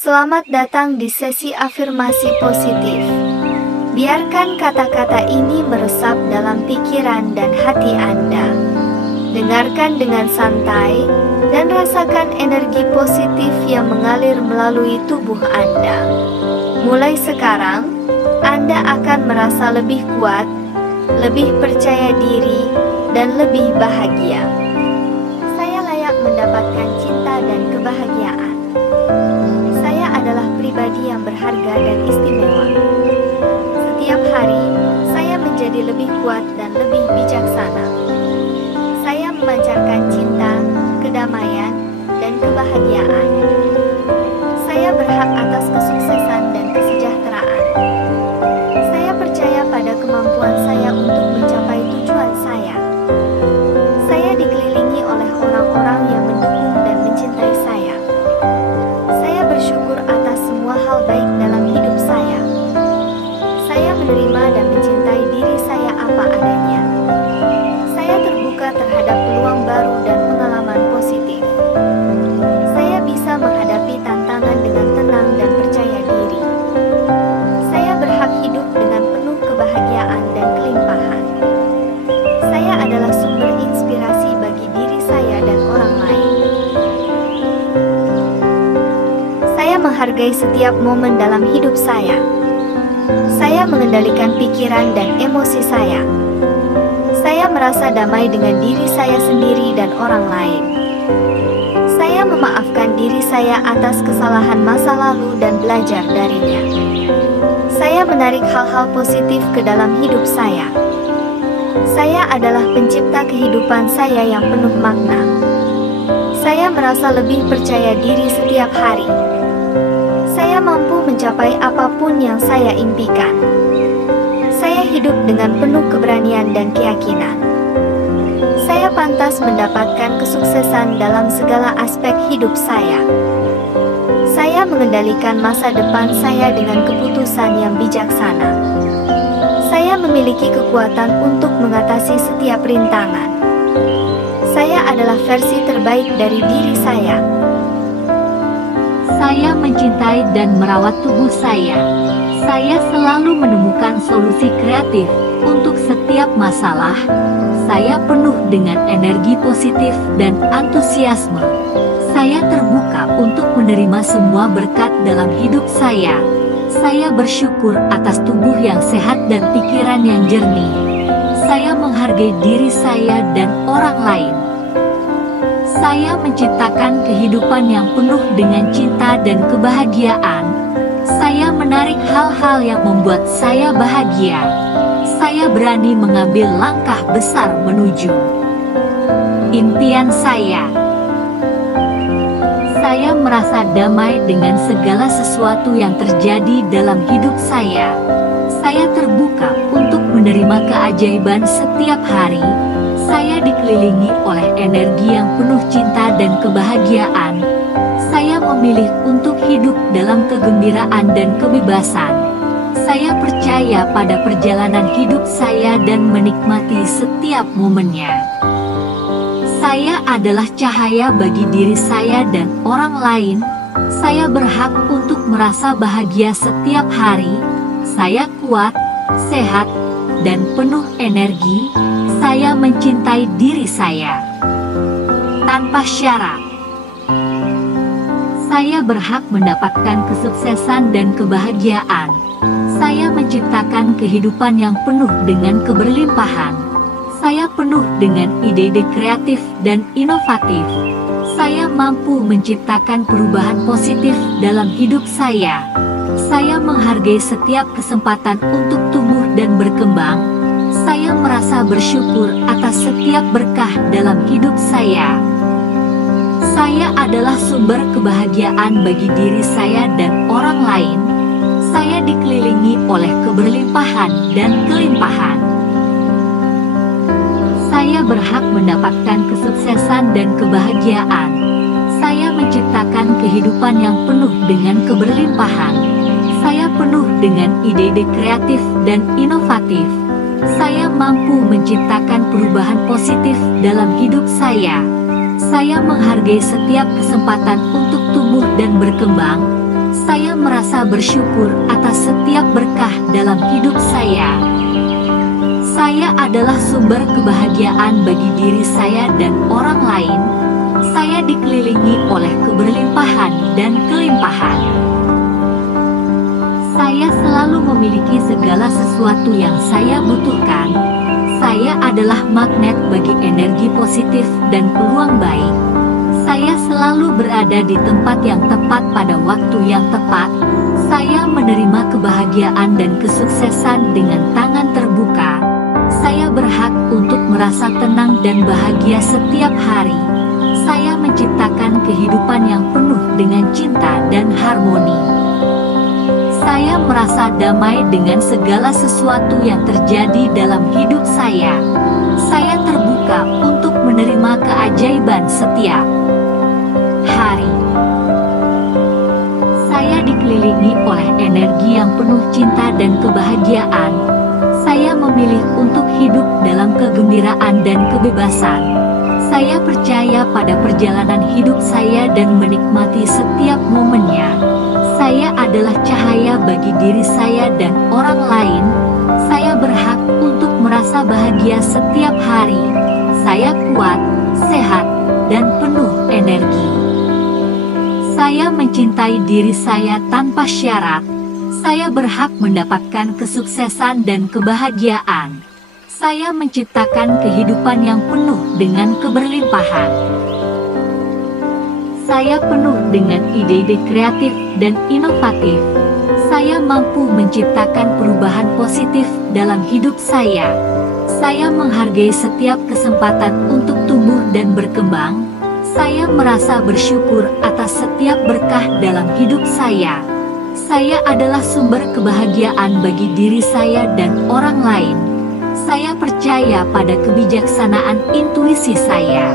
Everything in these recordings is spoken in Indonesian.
Selamat datang di sesi afirmasi positif. Biarkan kata-kata ini meresap dalam pikiran dan hati Anda. Dengarkan dengan santai dan rasakan energi positif yang mengalir melalui tubuh Anda. Mulai sekarang, Anda akan merasa lebih kuat, lebih percaya diri, dan lebih bahagia. Saya layak mendapatkan cinta dan kebahagiaan. Saya adalah pribadi yang berharga dan istimewa. Setiap hari, saya menjadi lebih kuat dan lebih bijaksana. Saya memancarkan cinta, kedamaian, dan kebahagiaan. Saya berhak atas kesuksesan dan kesejahteraan. Saya percaya pada kemampuan saya untuk mencapai tujuan saya. Saya dikelilingi oleh orang-orang yang mendukung dan mencintai saya. Saya bersyukur atas semua hal baik dalam hidup saya. Saya menerima dan mencintai diri saya apa adanya. Saya terbuka terhadap peluang baru dan pengalaman positif. Saya bisa menghadapi tantangan dengan tenang dan percaya diri. Saya berhak hidup dengan penuh kebahagiaan dan kelimpahan. Saya adalah sumber inspirasi bagi diri saya dan orang lain. Saya menghargai setiap momen dalam hidup saya. Saya mengendalikan pikiran dan emosi saya. Saya merasa damai dengan diri saya sendiri dan orang lain. Saya memaafkan diri saya atas kesalahan masa lalu dan belajar darinya. Saya menarik hal-hal positif ke dalam hidup saya. Saya adalah pencipta kehidupan saya yang penuh makna. Saya merasa lebih percaya diri setiap hari. Saya mampu mencapai apapun yang saya impikan. Saya hidup dengan penuh keberanian dan keyakinan. Saya pantas mendapatkan kesuksesan dalam segala aspek hidup saya. Saya mengendalikan masa depan saya dengan keputusan yang bijaksana. Saya memiliki kekuatan untuk mengatasi setiap rintangan. Saya adalah versi terbaik dari diri saya. Saya mencintai dan merawat tubuh saya. Saya selalu menemukan solusi kreatif untuk setiap masalah. Saya penuh dengan energi positif dan antusiasme. Saya terbuka untuk menerima semua berkat dalam hidup saya. Saya bersyukur atas tubuh yang sehat dan pikiran yang jernih. Saya menghargai diri saya dan orang lain. Saya menciptakan kehidupan yang penuh dengan cinta dan kebahagiaan. Saya menarik hal-hal yang membuat saya bahagia. Saya berani mengambil langkah besar menuju impian saya. Saya merasa damai dengan segala sesuatu yang terjadi dalam hidup saya. Saya terbuka untuk menerima keajaiban setiap hari. Saya dikelilingi oleh energi yang penuh cinta dan kebahagiaan. Saya memilih untuk hidup dalam kegembiraan dan kebebasan. Saya percaya pada perjalanan hidup saya dan menikmati setiap momennya. Saya adalah cahaya bagi diri saya dan orang lain. Saya berhak untuk merasa bahagia setiap hari. Saya kuat, sehat, dan penuh energi. Saya mencintai diri saya tanpa syarat. Saya berhak mendapatkan kesuksesan dan kebahagiaan. Saya menciptakan kehidupan yang penuh dengan keberlimpahan. Saya penuh dengan ide-ide kreatif dan inovatif. Saya mampu menciptakan perubahan positif dalam hidup saya. Saya menghargai setiap kesempatan untuk tumbuh dan berkembang. Saya merasa bersyukur atas setiap berkah dalam hidup saya. Saya adalah sumber kebahagiaan bagi diri saya dan orang lain. Saya dikelilingi oleh keberlimpahan dan kelimpahan. Saya berhak mendapatkan kesuksesan dan kebahagiaan. Saya menciptakan kehidupan yang penuh dengan keberlimpahan. Saya penuh dengan ide-ide kreatif dan inovatif. Saya mampu menciptakan perubahan positif dalam hidup saya. Saya menghargai setiap kesempatan untuk tumbuh dan berkembang. Saya merasa bersyukur atas setiap berkah dalam hidup saya. Saya adalah sumber kebahagiaan bagi diri saya dan orang lain. Saya dikelilingi oleh keberlimpahan dan kelimpahan. Saya selalu memiliki segala sesuatu yang saya butuhkan. Saya adalah magnet bagi energi positif dan peluang baik. Saya selalu berada di tempat yang tepat pada waktu yang tepat. Saya menerima kebahagiaan dan kesuksesan dengan tangan terbuka. Saya berhak untuk merasa tenang dan bahagia setiap hari. Saya menciptakan kehidupan yang penuh dengan cinta dan harmoni. Saya merasa damai dengan segala sesuatu yang terjadi dalam hidup saya. Saya terbuka untuk menerima keajaiban setiap hari. Saya dikelilingi oleh energi yang penuh cinta dan kebahagiaan. Saya memilih untuk hidup dalam kegembiraan dan kebebasan. Saya percaya pada perjalanan hidup saya dan menikmati setiap momennya. Saya adalah cahaya bagi diri saya dan orang lain. Saya berhak untuk merasa bahagia setiap hari. Saya kuat, sehat, dan penuh energi. Saya mencintai diri saya tanpa syarat. Saya berhak mendapatkan kesuksesan dan kebahagiaan. Saya menciptakan kehidupan yang penuh dengan keberlimpahan. Saya penuh dengan ide-ide kreatif dan inovatif. Saya mampu menciptakan perubahan positif dalam hidup saya. Saya menghargai setiap kesempatan untuk tumbuh dan berkembang. Saya merasa bersyukur atas setiap berkah dalam hidup saya. Saya adalah sumber kebahagiaan bagi diri saya dan orang lain. Saya percaya pada kebijaksanaan intuisi saya.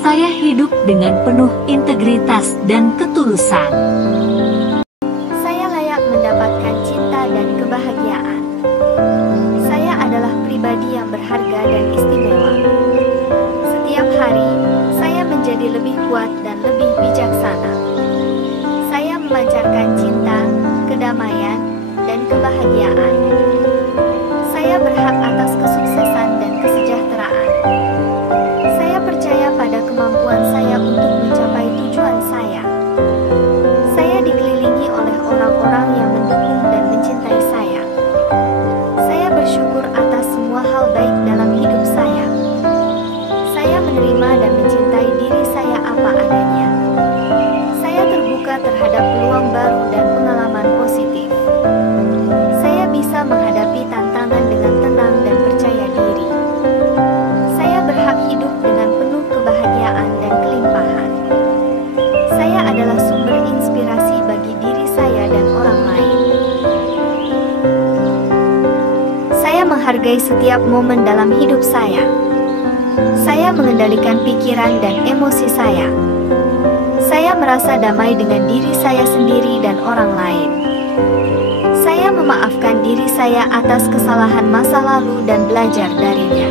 Saya hidup dengan penuh integritas dan ketulusan. Saya layak mendapatkan cinta dan kebahagiaan. Saya adalah pribadi yang berharga dan istimewa. Setiap hari, saya menjadi lebih kuat dan lebih bijaksana. Saya memancarkan cinta, kedamaian, dan kebahagiaan. Saya berhak atas kesuksesan dan kesejahteraan. Saya percaya pada kemampuan saya untuk mencapai tujuan saya. Saya dikelilingi oleh orang-orang yang mendukung dan mencintai saya. Saya bersyukur atas semua hal baik dalam hidup saya. Saya menerima dan mencintai diri saya apa adanya. Saya terbuka terhadap peluang baru dan pengalaman positif. Saya bisa menghadapi tantangan dengan tenang dan percaya diri. Saya berhak hidup dengan penuh kebahagiaan dan kelimpahan. Saya adalah sumber inspirasi bagi diri saya dan orang lain. Saya menghargai setiap momen dalam hidup saya. Saya mengendalikan pikiran dan emosi saya. Saya merasa damai dengan diri saya sendiri dan orang lain. Saya memaafkan diri saya atas kesalahan masa lalu dan belajar darinya.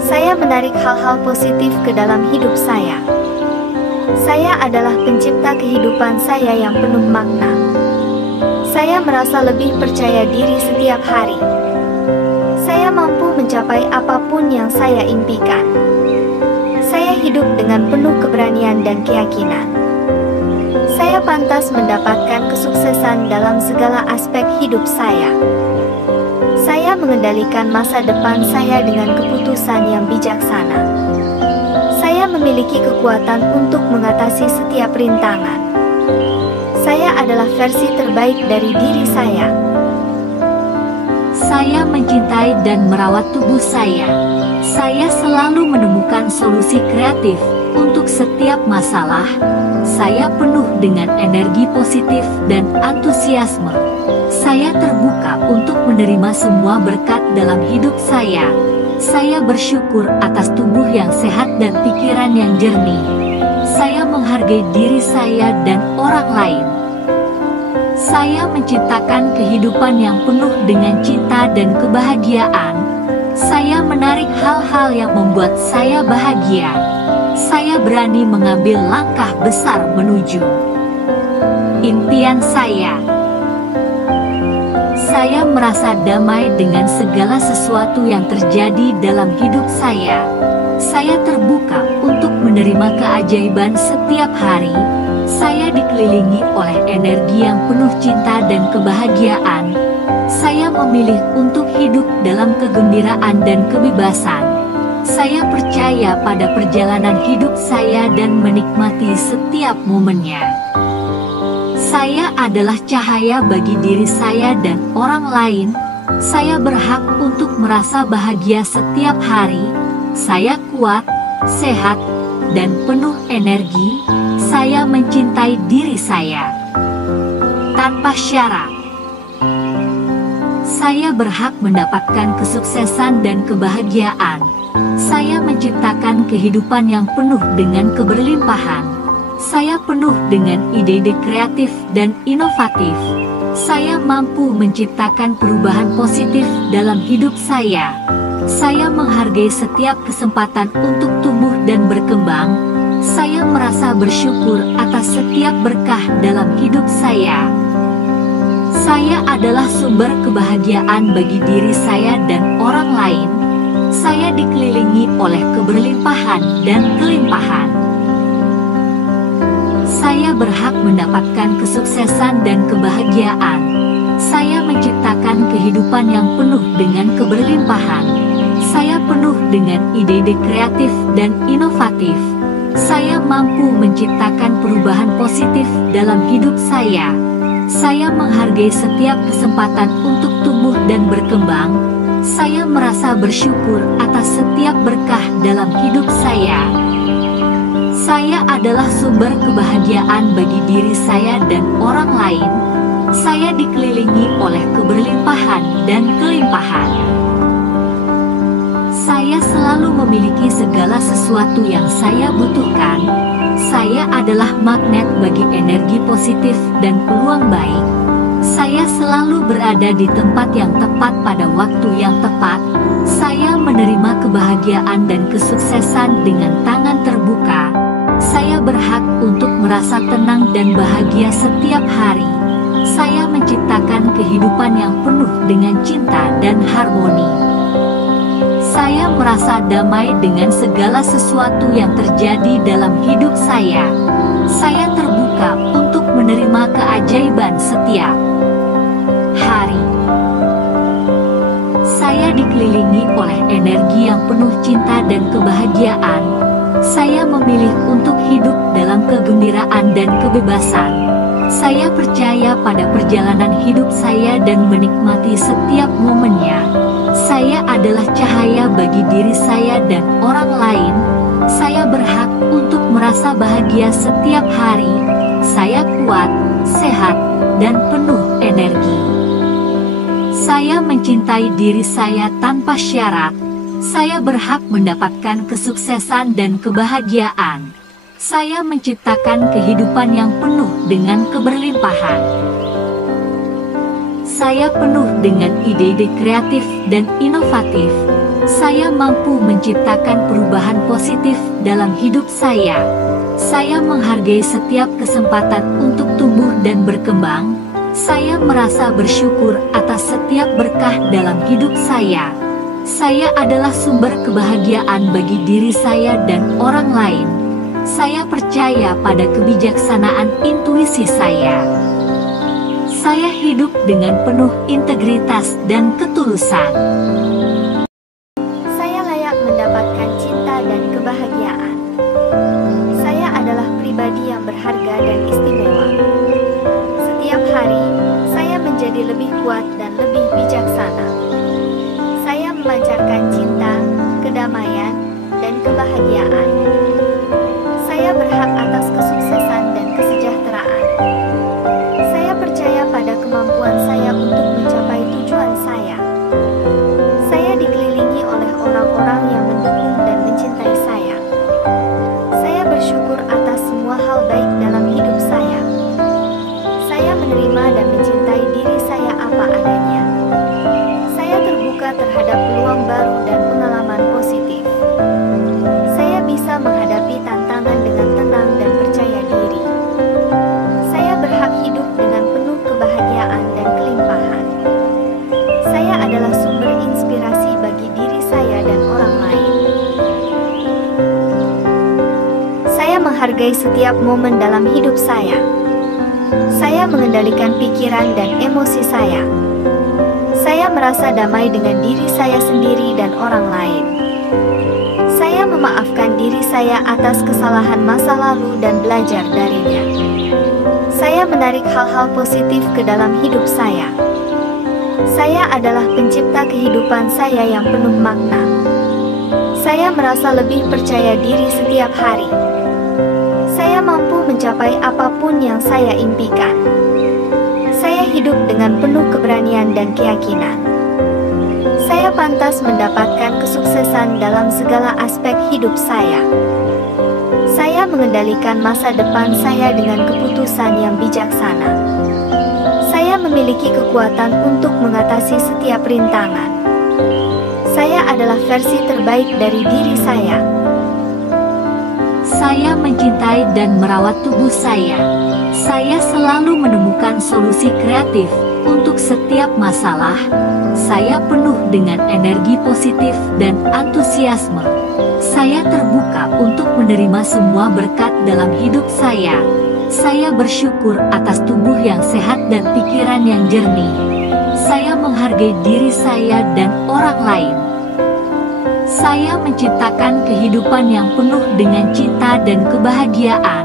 Saya menarik hal-hal positif ke dalam hidup saya. Saya adalah pencipta kehidupan saya yang penuh makna. Saya merasa lebih percaya diri setiap hari. Saya mampu mencapai apapun yang saya impikan. Saya hidup dengan penuh keberanian dan keyakinan. Saya pantas mendapatkan kesuksesan dalam segala aspek hidup saya. Saya mengendalikan masa depan saya dengan keputusan yang bijaksana. Saya memiliki kekuatan untuk mengatasi setiap rintangan. Saya adalah versi terbaik dari diri saya. Saya mencintai dan merawat tubuh saya. Saya selalu menemukan solusi kreatif untuk setiap masalah. Saya penuh dengan energi positif dan antusiasme. Saya terbuka untuk menerima semua berkat dalam hidup saya. Saya bersyukur atas tubuh yang sehat dan pikiran yang jernih. Saya menghargai diri saya dan orang lain. Saya menciptakan kehidupan yang penuh dengan cinta dan kebahagiaan. Saya menarik hal-hal yang membuat saya bahagia. Saya berani mengambil langkah besar menuju impian saya. Saya merasa damai dengan segala sesuatu yang terjadi dalam hidup saya. Saya terbuka untuk menerima keajaiban setiap hari. Saya dikelilingi oleh energi yang penuh cinta dan kebahagiaan. Saya memilih untuk hidup dalam kegembiraan dan kebebasan. Saya percaya pada perjalanan hidup saya dan menikmati setiap momennya. Saya adalah cahaya bagi diri saya dan orang lain. Saya berhak untuk merasa bahagia setiap hari. Saya kuat, sehat, dan penuh energi. Saya mencintai diri saya tanpa syarat. Saya berhak mendapatkan kesuksesan dan kebahagiaan. Saya menciptakan kehidupan yang penuh dengan keberlimpahan. Saya penuh dengan ide-ide kreatif dan inovatif. Saya mampu menciptakan perubahan positif dalam hidup saya. Saya menghargai setiap kesempatan untuk tumbuh dan berkembang. Saya merasa bersyukur atas setiap berkah dalam hidup saya. Saya adalah sumber kebahagiaan bagi diri saya dan orang lain. Saya dikelilingi oleh keberlimpahan dan kelimpahan. Saya berhak mendapatkan kesuksesan dan kebahagiaan. Saya menciptakan kehidupan yang penuh dengan keberlimpahan. Saya penuh dengan ide-ide kreatif dan inovatif. Saya mampu menciptakan perubahan positif dalam hidup saya. Saya menghargai setiap kesempatan untuk tumbuh dan berkembang. Saya merasa bersyukur atas setiap berkah dalam hidup saya. Saya adalah sumber kebahagiaan bagi diri saya dan orang lain. Saya dikelilingi oleh keberlimpahan dan kelimpahan. Saya selalu memiliki segala sesuatu yang saya butuhkan. Saya adalah magnet bagi energi positif dan peluang baik. Saya selalu berada di tempat yang tepat pada waktu yang tepat. Saya menerima kebahagiaan dan kesuksesan dengan tangan terbuka. Saya berhak untuk merasa tenang dan bahagia setiap hari. Saya menciptakan kehidupan yang penuh dengan cinta dan harmoni. Saya merasa damai dengan segala sesuatu yang terjadi dalam hidup saya. Saya terbuka untuk menerima keajaiban setiap hari. Saya dikelilingi oleh energi yang penuh cinta dan kebahagiaan. Saya memilih untuk hidup dalam kegembiraan dan kebebasan. Saya percaya pada perjalanan hidup saya dan menikmati setiap momennya. Saya adalah cahaya bagi diri saya dan orang lain. Saya berhak untuk merasa bahagia setiap hari. Saya kuat, sehat, dan penuh energi. Saya mencintai diri saya tanpa syarat. Saya berhak mendapatkan kesuksesan dan kebahagiaan. Saya menciptakan kehidupan yang penuh dengan keberlimpahan. Saya penuh dengan ide-ide kreatif dan inovatif. Saya mampu menciptakan perubahan positif dalam hidup saya. Saya menghargai setiap kesempatan untuk tumbuh dan berkembang. Saya merasa bersyukur atas setiap berkah dalam hidup saya. Saya adalah sumber kebahagiaan bagi diri saya dan orang lain. Saya percaya pada kebijaksanaan intuisi saya. Saya hidup dengan penuh integritas dan ketulusan. Saya layak mendapatkan cinta dan kebahagiaan. Saya adalah pribadi yang berharga dan istimewa. Setiap hari, saya menjadi lebih kuat dan lebih bijaksana. Saya memancarkan cinta, kedamaian, dan kebahagiaan. Saya berhak atas kesuksesan dan kesejahteraan. Saya percaya pada kemampuan saya untuk mencapai tujuan saya. Saya dikelilingi oleh orang-orang yang mendukung dan mencintai saya. Saya bersyukur atas semua hal baik dalam hidup saya. Saya menerima dan mencintai diri saya apa adanya. Saya terbuka terhadap peluang baru dan pengalaman positif. Saya bisa menghadapi tantangan dengan tenang dan percaya diri. Saya berhak hidup setiap momen dalam hidup saya. Saya mengendalikan pikiran dan emosi saya. Saya merasa damai dengan diri saya sendiri dan orang lain. Saya memaafkan diri saya atas kesalahan masa lalu dan belajar darinya. Saya menarik hal-hal positif ke dalam hidup saya. Saya adalah pencipta kehidupan saya yang penuh makna. Saya merasa lebih percaya diri setiap hari. Saya mampu mencapai apapun yang saya impikan. Saya hidup dengan penuh keberanian dan keyakinan. Saya pantas mendapatkan kesuksesan dalam segala aspek hidup saya. Saya mengendalikan masa depan saya dengan keputusan yang bijaksana. Saya memiliki kekuatan untuk mengatasi setiap rintangan. Saya adalah versi terbaik dari diri saya. Saya mencintai dan merawat tubuh saya. Saya selalu menemukan solusi kreatif untuk setiap masalah. Saya penuh dengan energi positif dan antusiasme. Saya terbuka untuk menerima semua berkat dalam hidup saya. Saya bersyukur atas tubuh yang sehat dan pikiran yang jernih. Saya menghargai diri saya dan orang lain. Saya menciptakan kehidupan yang penuh dengan cinta dan kebahagiaan.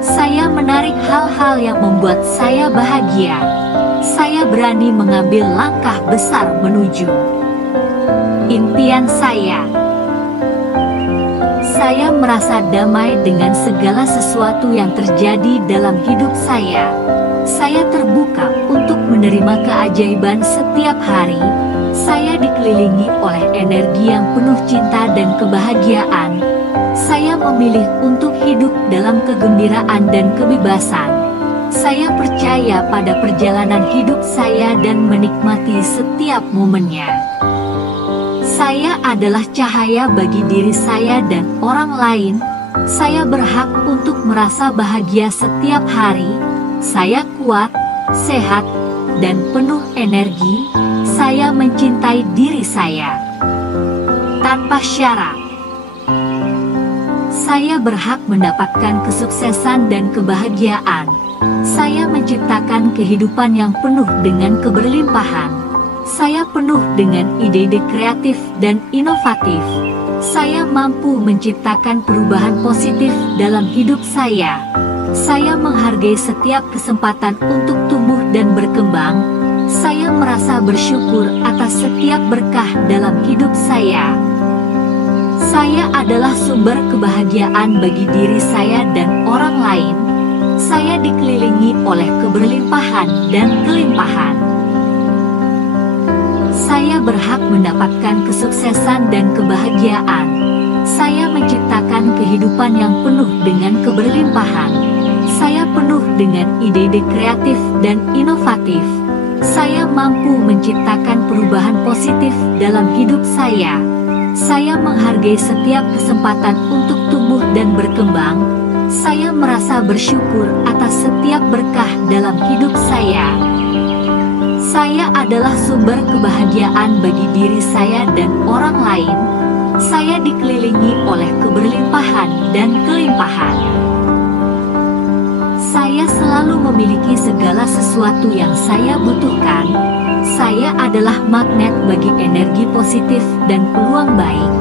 Saya menarik hal-hal yang membuat saya bahagia. Saya berani mengambil langkah besar menuju impian saya. Saya merasa damai dengan segala sesuatu yang terjadi dalam hidup saya. Saya terbuka untuk menerima keajaiban setiap hari. Saya dikelilingi oleh energi yang penuh cinta dan kebahagiaan. Saya memilih untuk hidup dalam kegembiraan dan kebebasan. Saya percaya pada perjalanan hidup saya dan menikmati setiap momennya. Saya adalah cahaya bagi diri saya dan orang lain. Saya berhak untuk merasa bahagia setiap hari. Saya kuat, sehat, dan penuh energi. Saya mencintai diri saya tanpa syarat. Saya berhak mendapatkan kesuksesan dan kebahagiaan. Saya menciptakan kehidupan yang penuh dengan keberlimpahan. Saya penuh dengan ide-ide kreatif dan inovatif. Saya mampu menciptakan perubahan positif dalam hidup saya. Saya menghargai setiap kesempatan untuk tumbuh dan berkembang. Saya merasa bersyukur atas setiap berkah dalam hidup saya. Saya adalah sumber kebahagiaan bagi diri saya dan orang lain. Saya dikelilingi oleh keberlimpahan dan kelimpahan. Saya berhak mendapatkan kesuksesan dan kebahagiaan. Saya menciptakan kehidupan yang penuh dengan keberlimpahan. Saya penuh dengan ide-ide kreatif dan inovatif. Saya mampu menciptakan perubahan positif dalam hidup saya. Saya menghargai setiap kesempatan untuk tumbuh dan berkembang. Saya merasa bersyukur atas setiap berkah dalam hidup saya. Saya adalah sumber kebahagiaan bagi diri saya dan orang lain. Saya dikelilingi oleh keberlimpahan dan kelimpahan. Saya selalu memiliki segala sesuatu yang saya butuhkan. Saya adalah magnet bagi energi positif dan peluang baik.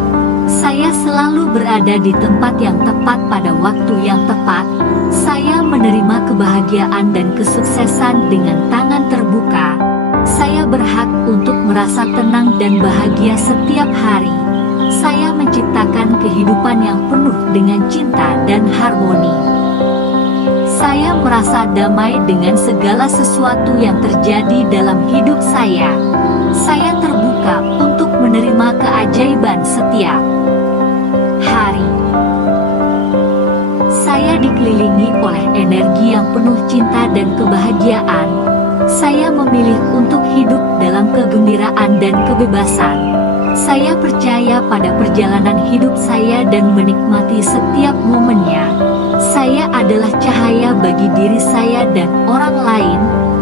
Saya selalu berada di tempat yang tepat pada waktu yang tepat. Saya menerima kebahagiaan dan kesuksesan dengan tangan terbuka. Saya berhak untuk merasa tenang dan bahagia setiap hari. Saya menciptakan kehidupan yang penuh dengan cinta dan harmoni. Saya merasa damai dengan segala sesuatu yang terjadi dalam hidup saya. Saya terbuka untuk menerima keajaiban setiap hari. Saya dikelilingi oleh energi yang penuh cinta dan kebahagiaan. Saya memilih untuk hidup dalam kegembiraan dan kebebasan. Saya percaya pada perjalanan hidup saya dan menikmati setiap momennya. Saya adalah cahaya bagi diri saya dan orang lain.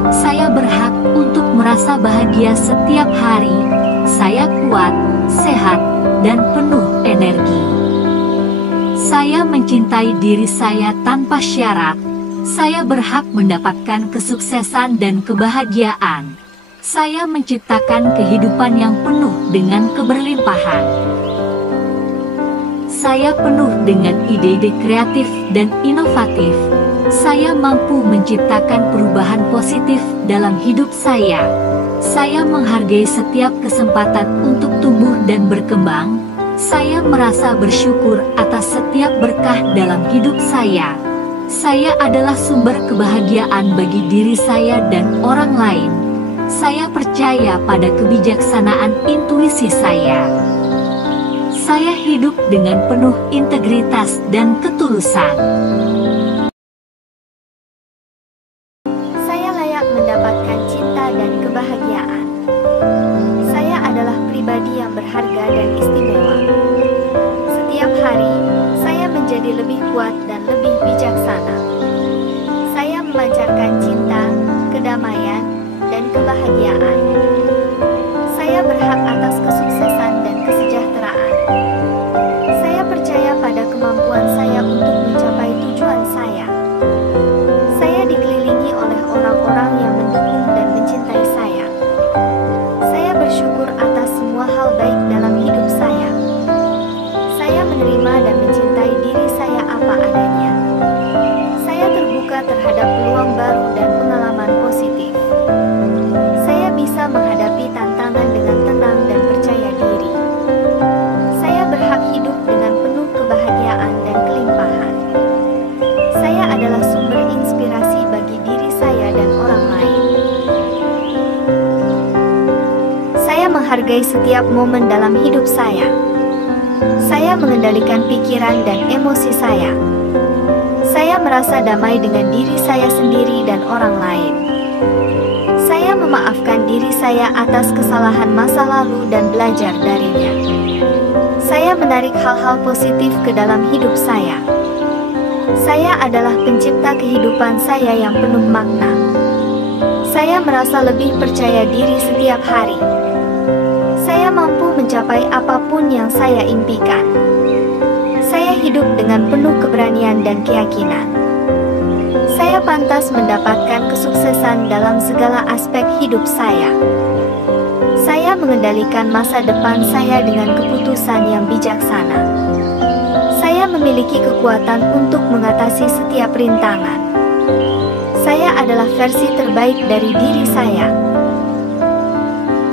Saya berhak untuk merasa bahagia setiap hari. Saya kuat, sehat, dan penuh energi. Saya mencintai diri saya tanpa syarat. Saya berhak mendapatkan kesuksesan dan kebahagiaan. Saya menciptakan kehidupan yang penuh dengan keberlimpahan. Saya penuh dengan ide-ide kreatif dan inovatif. Saya mampu menciptakan perubahan positif dalam hidup saya. Saya menghargai setiap kesempatan untuk tumbuh dan berkembang. Saya merasa bersyukur atas setiap berkah dalam hidup saya. Saya adalah sumber kebahagiaan bagi diri saya dan orang lain. Saya percaya pada kebijaksanaan intuisi saya. Saya hidup dengan penuh integritas dan ketulusan. Saya layak mendapatkan cinta dan kebahagiaan. Saya adalah pribadi yang berharga dan istimewa. Setiap hari, saya menjadi lebih kuat dan lebih bijaksana. Saya memancarkan cinta, kedamaian, dan kebahagiaan. Saya berhak atas kesuksesan dan kesejahteraan. Saya percaya pada kemampuan saya untuk mencapai tujuan saya. Saya dikelilingi oleh orang-orang yang mendukung dan mencintai saya. Saya bersyukur atas semua hal baik dalam hidup saya. Saya menerima dan mencintai diri saya apa adanya. Saya terbuka terhadap peluang baru dan pengalaman positif. Saya bisa menghadapi tantangan dengan tenang dan percaya diri. Saya berhak hidup dengan penuh kebahagiaan dan kelimpahan. Saya adalah sumber inspirasi bagi diri saya dan orang lain. Saya menghargai setiap momen dalam hidup saya. Saya mengendalikan pikiran dan emosi saya. Saya merasa damai dengan diri saya sendiri dan orang lain. Saya memaafkan diri saya atas kesalahan masa lalu dan belajar darinya. Saya menarik hal-hal positif ke dalam hidup saya. Saya adalah pencipta kehidupan saya yang penuh makna. Saya merasa lebih percaya diri setiap hari. Saya mampu mencapai apapun yang saya impikan. Saya hidup dengan penuh keberanian dan keyakinan. Saya pantas mendapatkan kesuksesan dalam segala aspek hidup saya. Saya mengendalikan masa depan saya dengan keputusan yang bijaksana. Saya memiliki kekuatan untuk mengatasi setiap rintangan. Saya adalah versi terbaik dari diri saya.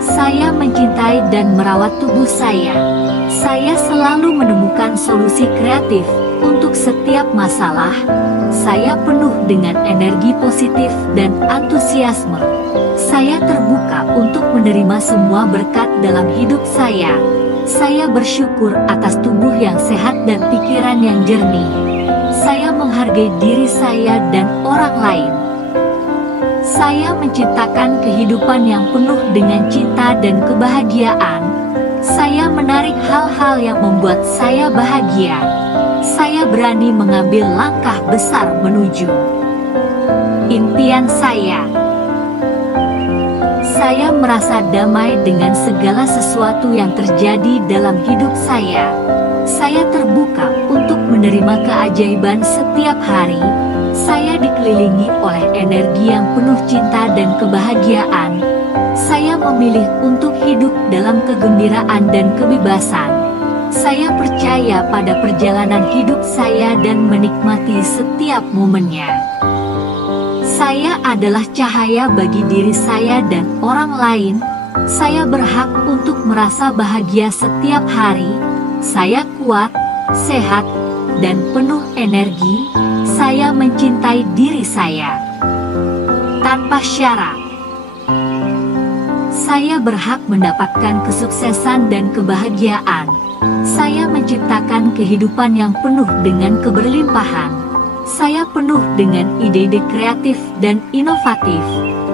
Saya mencintai dan merawat tubuh saya. Saya selalu menemukan solusi kreatif untuk setiap masalah. Saya penuh dengan energi positif dan antusiasme. Saya terbuka untuk menerima semua berkat dalam hidup saya. Saya bersyukur atas tubuh yang sehat dan pikiran yang jernih. Saya menghargai diri saya dan orang lain. Saya menciptakan kehidupan yang penuh dengan cinta dan kebahagiaan. Saya menarik hal-hal yang membuat saya bahagia. Saya berani mengambil langkah besar menuju impian saya. Saya merasa damai dengan segala sesuatu yang terjadi dalam hidup saya. Saya terbuka untuk menerima keajaiban setiap hari. Saya dikelilingi oleh energi yang penuh cinta dan kebahagiaan. Saya memilih untuk hidup dalam kegembiraan dan kebebasan. Saya percaya pada perjalanan hidup saya dan menikmati setiap momennya. Saya adalah cahaya bagi diri saya dan orang lain. Saya berhak untuk merasa bahagia setiap hari. Saya kuat, sehat, dan penuh energi. Saya mencintai diri saya tanpa syarat. Saya berhak mendapatkan kesuksesan dan kebahagiaan. Saya menciptakan kehidupan yang penuh dengan keberlimpahan. Saya penuh dengan ide-ide kreatif dan inovatif.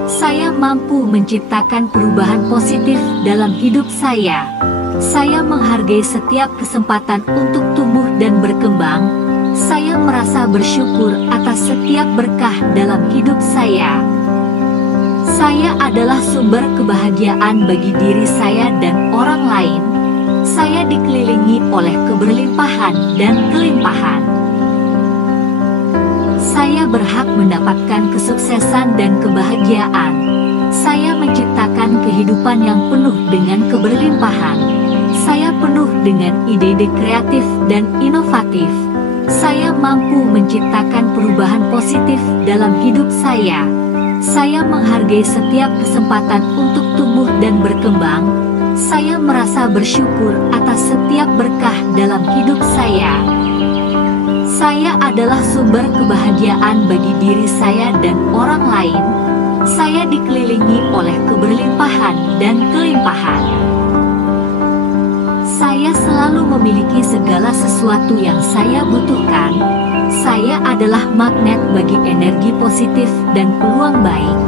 Saya mampu menciptakan perubahan positif dalam hidup saya. Saya menghargai setiap kesempatan untuk tumbuh dan berkembang. Saya merasa bersyukur atas setiap berkah dalam hidup saya. Saya adalah sumber kebahagiaan bagi diri saya dan orang lain. Saya dikelilingi oleh keberlimpahan dan kelimpahan. Saya berhak mendapatkan kesuksesan dan kebahagiaan. Saya menciptakan kehidupan yang penuh dengan keberlimpahan. Saya penuh dengan ide-ide kreatif dan inovatif. Saya mampu menciptakan perubahan positif dalam hidup saya. Saya menghargai setiap kesempatan untuk tumbuh dan berkembang. Saya merasa bersyukur atas setiap berkah dalam hidup saya. Saya adalah sumber kebahagiaan bagi diri saya dan orang lain. Saya dikelilingi oleh keberlimpahan dan kelimpahan. Saya selalu memiliki segala sesuatu yang saya butuhkan. Saya adalah magnet bagi energi positif dan peluang baik.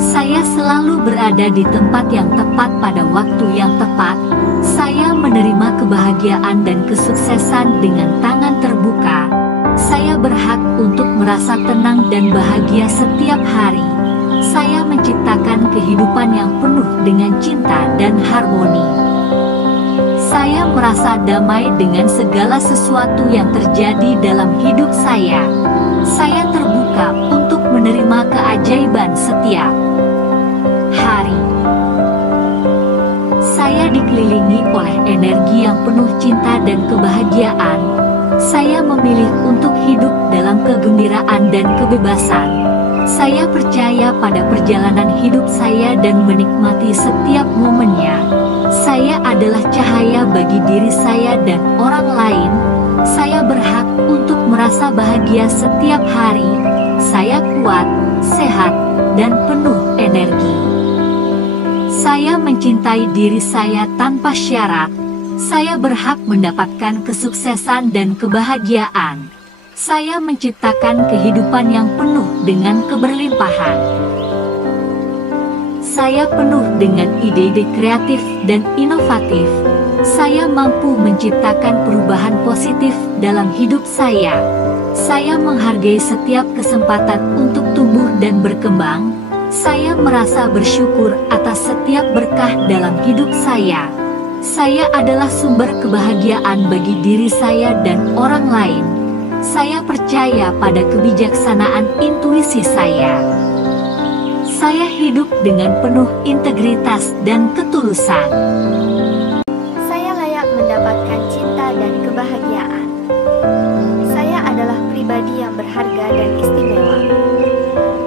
Saya selalu berada di tempat yang tepat pada waktu yang tepat. Saya menerima kebahagiaan dan kesuksesan dengan tangan terbuka. Saya berhak untuk merasa tenang dan bahagia setiap hari. Saya menciptakan kehidupan yang penuh dengan cinta dan harmoni. Saya merasa damai dengan segala sesuatu yang terjadi dalam hidup saya. Saya terbuka untuk menerima keajaiban setiap hari. Saya dikelilingi oleh energi yang penuh cinta dan kebahagiaan. Saya memilih untuk hidup dalam kegembiraan dan kebebasan. Saya percaya pada perjalanan hidup saya dan menikmati setiap momennya. Saya adalah cahaya bagi diri saya dan orang lain. Saya berhak untuk merasa bahagia setiap hari. Saya kuat, sehat, dan penuh energi. Saya mencintai diri saya tanpa syarat. Saya berhak mendapatkan kesuksesan dan kebahagiaan. Saya menciptakan kehidupan yang penuh dengan keberlimpahan. Saya penuh dengan ide-ide kreatif dan inovatif. Saya mampu menciptakan perubahan positif dalam hidup saya. Saya menghargai setiap kesempatan untuk tumbuh dan berkembang. Saya merasa bersyukur atas setiap berkah dalam hidup saya. Saya adalah sumber kebahagiaan bagi diri saya dan orang lain. Saya percaya pada kebijaksanaan intuisi saya. Saya hidup dengan penuh integritas dan ketulusan. Saya layak mendapatkan cinta dan kebahagiaan. Saya adalah pribadi yang berharga dan istimewa.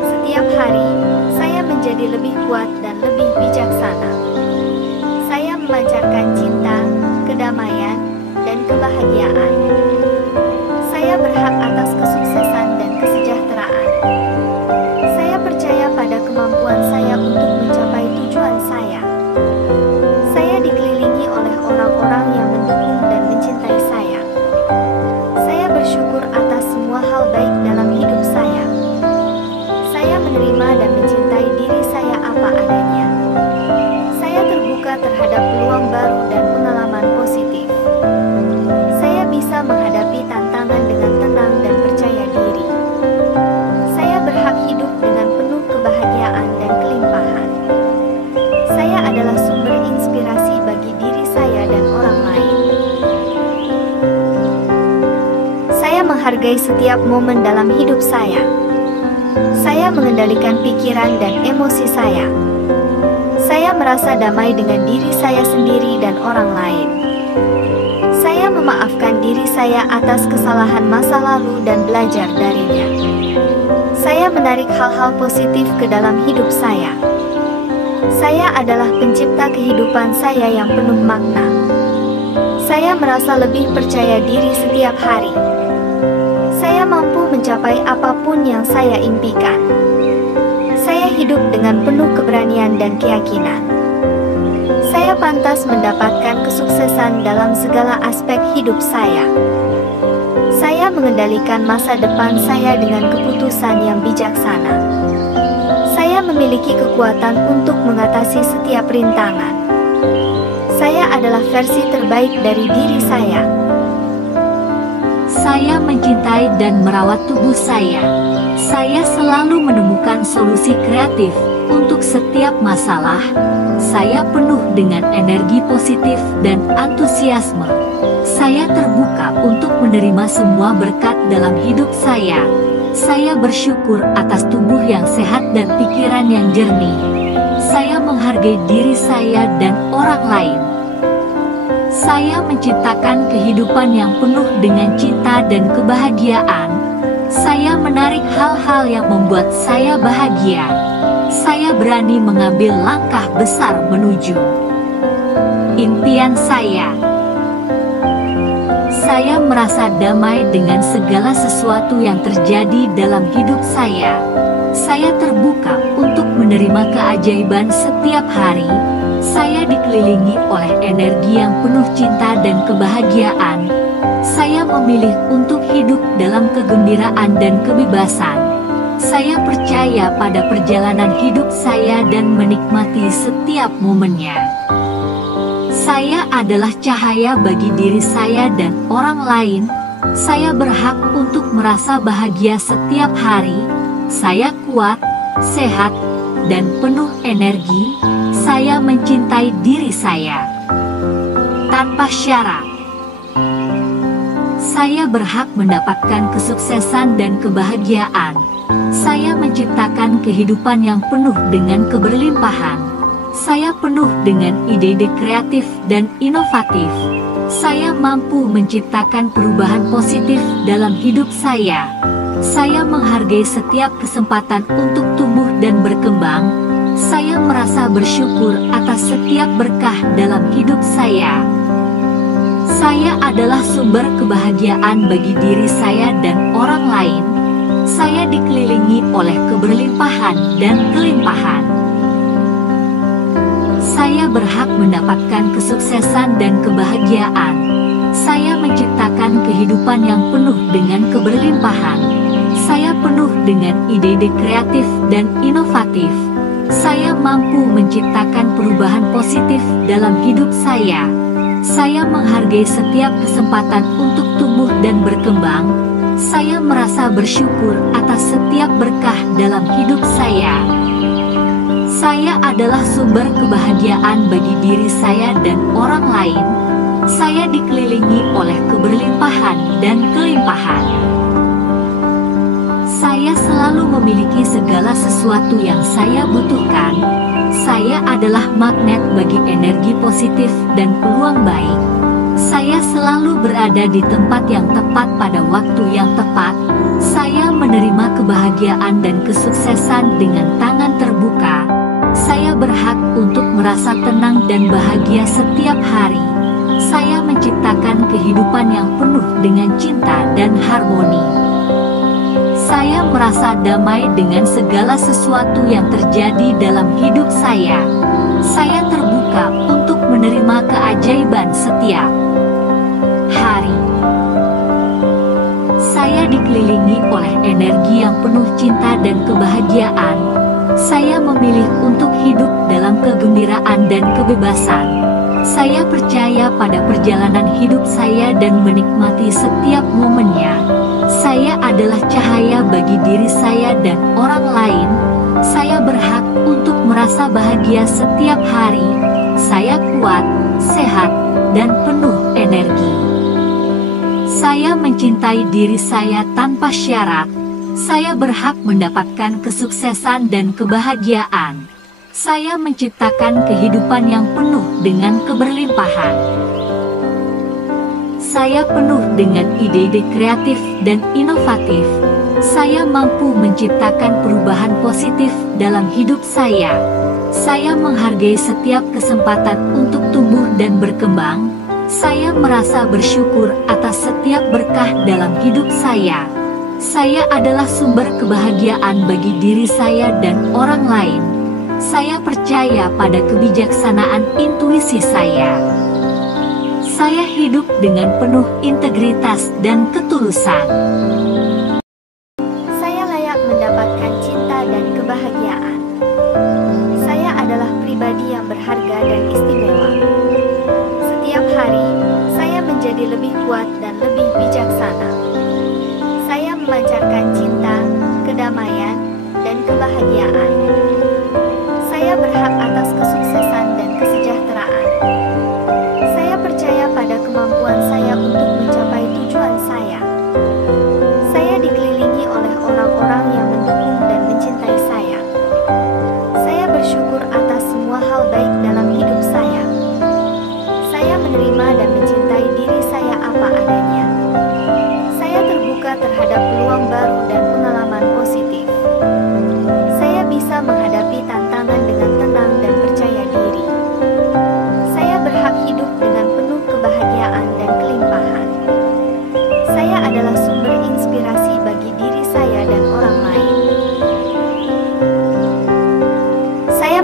Setiap hari, saya menjadi lebih kuat dan lebih bijaksana. Saya memancarkan cinta, kedamaian, dan kebahagiaan. Saya berhak atas kesuksesan dan kesejahteraan. Saya percaya pada kemampuan saya untuk mencapai tujuan saya. Saya dikelilingi oleh orang-orang yang mendukung dan mencintai saya. Saya bersyukur atas semua hal baik dalam hidup saya. Saya menerima dan mencintai diri saya apa adanya. Saya terbuka terhadap peluang baru dan pengalaman positif. Saya bisa menghadapi tantangan dengan tenang dan percaya diri. Saya berhak hidup dengan penuh kebahagiaan dan kelimpahan. Saya adalah sumber inspirasi bagi diri saya dan orang lain. Saya menghargai setiap momen dalam hidup saya. Saya mengendalikan pikiran dan emosi saya. Saya merasa damai dengan diri saya sendiri dan orang lain. Saya memaafkan diri saya atas kesalahan masa lalu dan belajar darinya. Saya menarik hal-hal positif ke dalam hidup saya. Saya adalah pencipta kehidupan saya yang penuh makna. Saya merasa lebih percaya diri setiap hari. Saya mampu mencapai apapun yang saya impikan. Saya hidup dengan penuh keberanian dan keyakinan. Saya pantas mendapatkan kesuksesan dalam segala aspek hidup saya. Saya mengendalikan masa depan saya dengan keputusan yang bijaksana. Saya memiliki kekuatan untuk mengatasi setiap rintangan. Saya adalah versi terbaik dari diri saya. Saya mencintai dan merawat tubuh saya. Saya selalu menemukan solusi kreatif untuk setiap masalah. Saya penuh dengan energi positif dan antusiasme. Saya terbuka untuk menerima semua berkat dalam hidup saya. Saya bersyukur atas tubuh yang sehat dan pikiran yang jernih. Saya menghargai diri saya dan orang lain. Saya menciptakan kehidupan yang penuh dengan cinta dan kebahagiaan. Saya menarik hal-hal yang membuat saya bahagia. Saya berani mengambil langkah besar menuju impian saya. Saya merasa damai dengan segala sesuatu yang terjadi dalam hidup saya. Saya terbuka untuk menerima keajaiban setiap hari. Saya dikelilingi oleh energi yang penuh cinta dan kebahagiaan. Saya memilih untuk hidup dalam kegembiraan dan kebebasan. Saya percaya pada perjalanan hidup saya dan menikmati setiap momennya. Saya adalah cahaya bagi diri saya dan orang lain. Saya berhak untuk merasa bahagia setiap hari. Saya kuat, sehat, dan penuh energi. Saya mencintai diri saya tanpa syarat. Saya berhak mendapatkan kesuksesan dan kebahagiaan. Saya menciptakan kehidupan yang penuh dengan keberlimpahan. Saya penuh dengan ide-ide kreatif dan inovatif. Saya mampu menciptakan perubahan positif dalam hidup saya. Saya menghargai setiap kesempatan untuk tumbuh dan berkembang. Saya merasa bersyukur atas setiap berkah dalam hidup saya. Saya adalah sumber kebahagiaan bagi diri saya dan orang lain. Saya dikelilingi oleh keberlimpahan dan kelimpahan. Saya berhak mendapatkan kesuksesan dan kebahagiaan. Saya menciptakan kehidupan yang penuh dengan keberlimpahan. Saya penuh dengan ide-ide kreatif dan inovatif. Saya mampu menciptakan perubahan positif dalam hidup saya. Saya menghargai setiap kesempatan untuk tumbuh dan berkembang. Saya merasa bersyukur atas setiap berkah dalam hidup saya. Saya adalah sumber kebahagiaan bagi diri saya dan orang lain. Saya dikelilingi oleh keberlimpahan dan kelimpahan. Saya selalu memiliki segala sesuatu yang saya butuhkan. Saya adalah magnet bagi energi positif dan peluang baik. Saya selalu berada di tempat yang tepat pada waktu yang tepat. Saya menerima kebahagiaan dan kesuksesan dengan tangan terbuka. Saya berhak untuk merasa tenang dan bahagia setiap hari. Saya menciptakan kehidupan yang penuh dengan cinta dan harmoni. Saya merasa damai dengan segala sesuatu yang terjadi dalam hidup saya. Saya terbuka untuk menerima keajaiban setiap hari. Saya dikelilingi oleh energi yang penuh cinta dan kebahagiaan. Saya memilih untuk hidup dalam kegembiraan dan kebebasan. Saya percaya pada perjalanan hidup saya dan menikmati setiap momennya. Saya adalah cahaya bagi diri saya dan orang lain. Saya berhak untuk merasa bahagia setiap hari. Saya kuat, sehat, dan penuh energi. Saya mencintai diri saya tanpa syarat. Saya berhak mendapatkan kesuksesan dan kebahagiaan. Saya menciptakan kehidupan yang penuh dengan keberlimpahan. Saya penuh dengan ide-ide kreatif dan inovatif. Saya mampu menciptakan perubahan positif dalam hidup saya. Saya menghargai setiap kesempatan untuk tumbuh dan berkembang. Saya merasa bersyukur atas setiap berkah dalam hidup saya. Saya adalah sumber kebahagiaan bagi diri saya dan orang lain. Saya percaya pada kebijaksanaan intuisi saya. Saya hidup dengan penuh integritas dan ketulusan. Saya layak mendapatkan cinta dan kebahagiaan. Saya adalah pribadi yang berharga dan istimewa. Setiap hari, saya menjadi lebih kuat dan lebih bijaksana. Saya memancarkan cinta, kedamaian, dan kebahagiaan.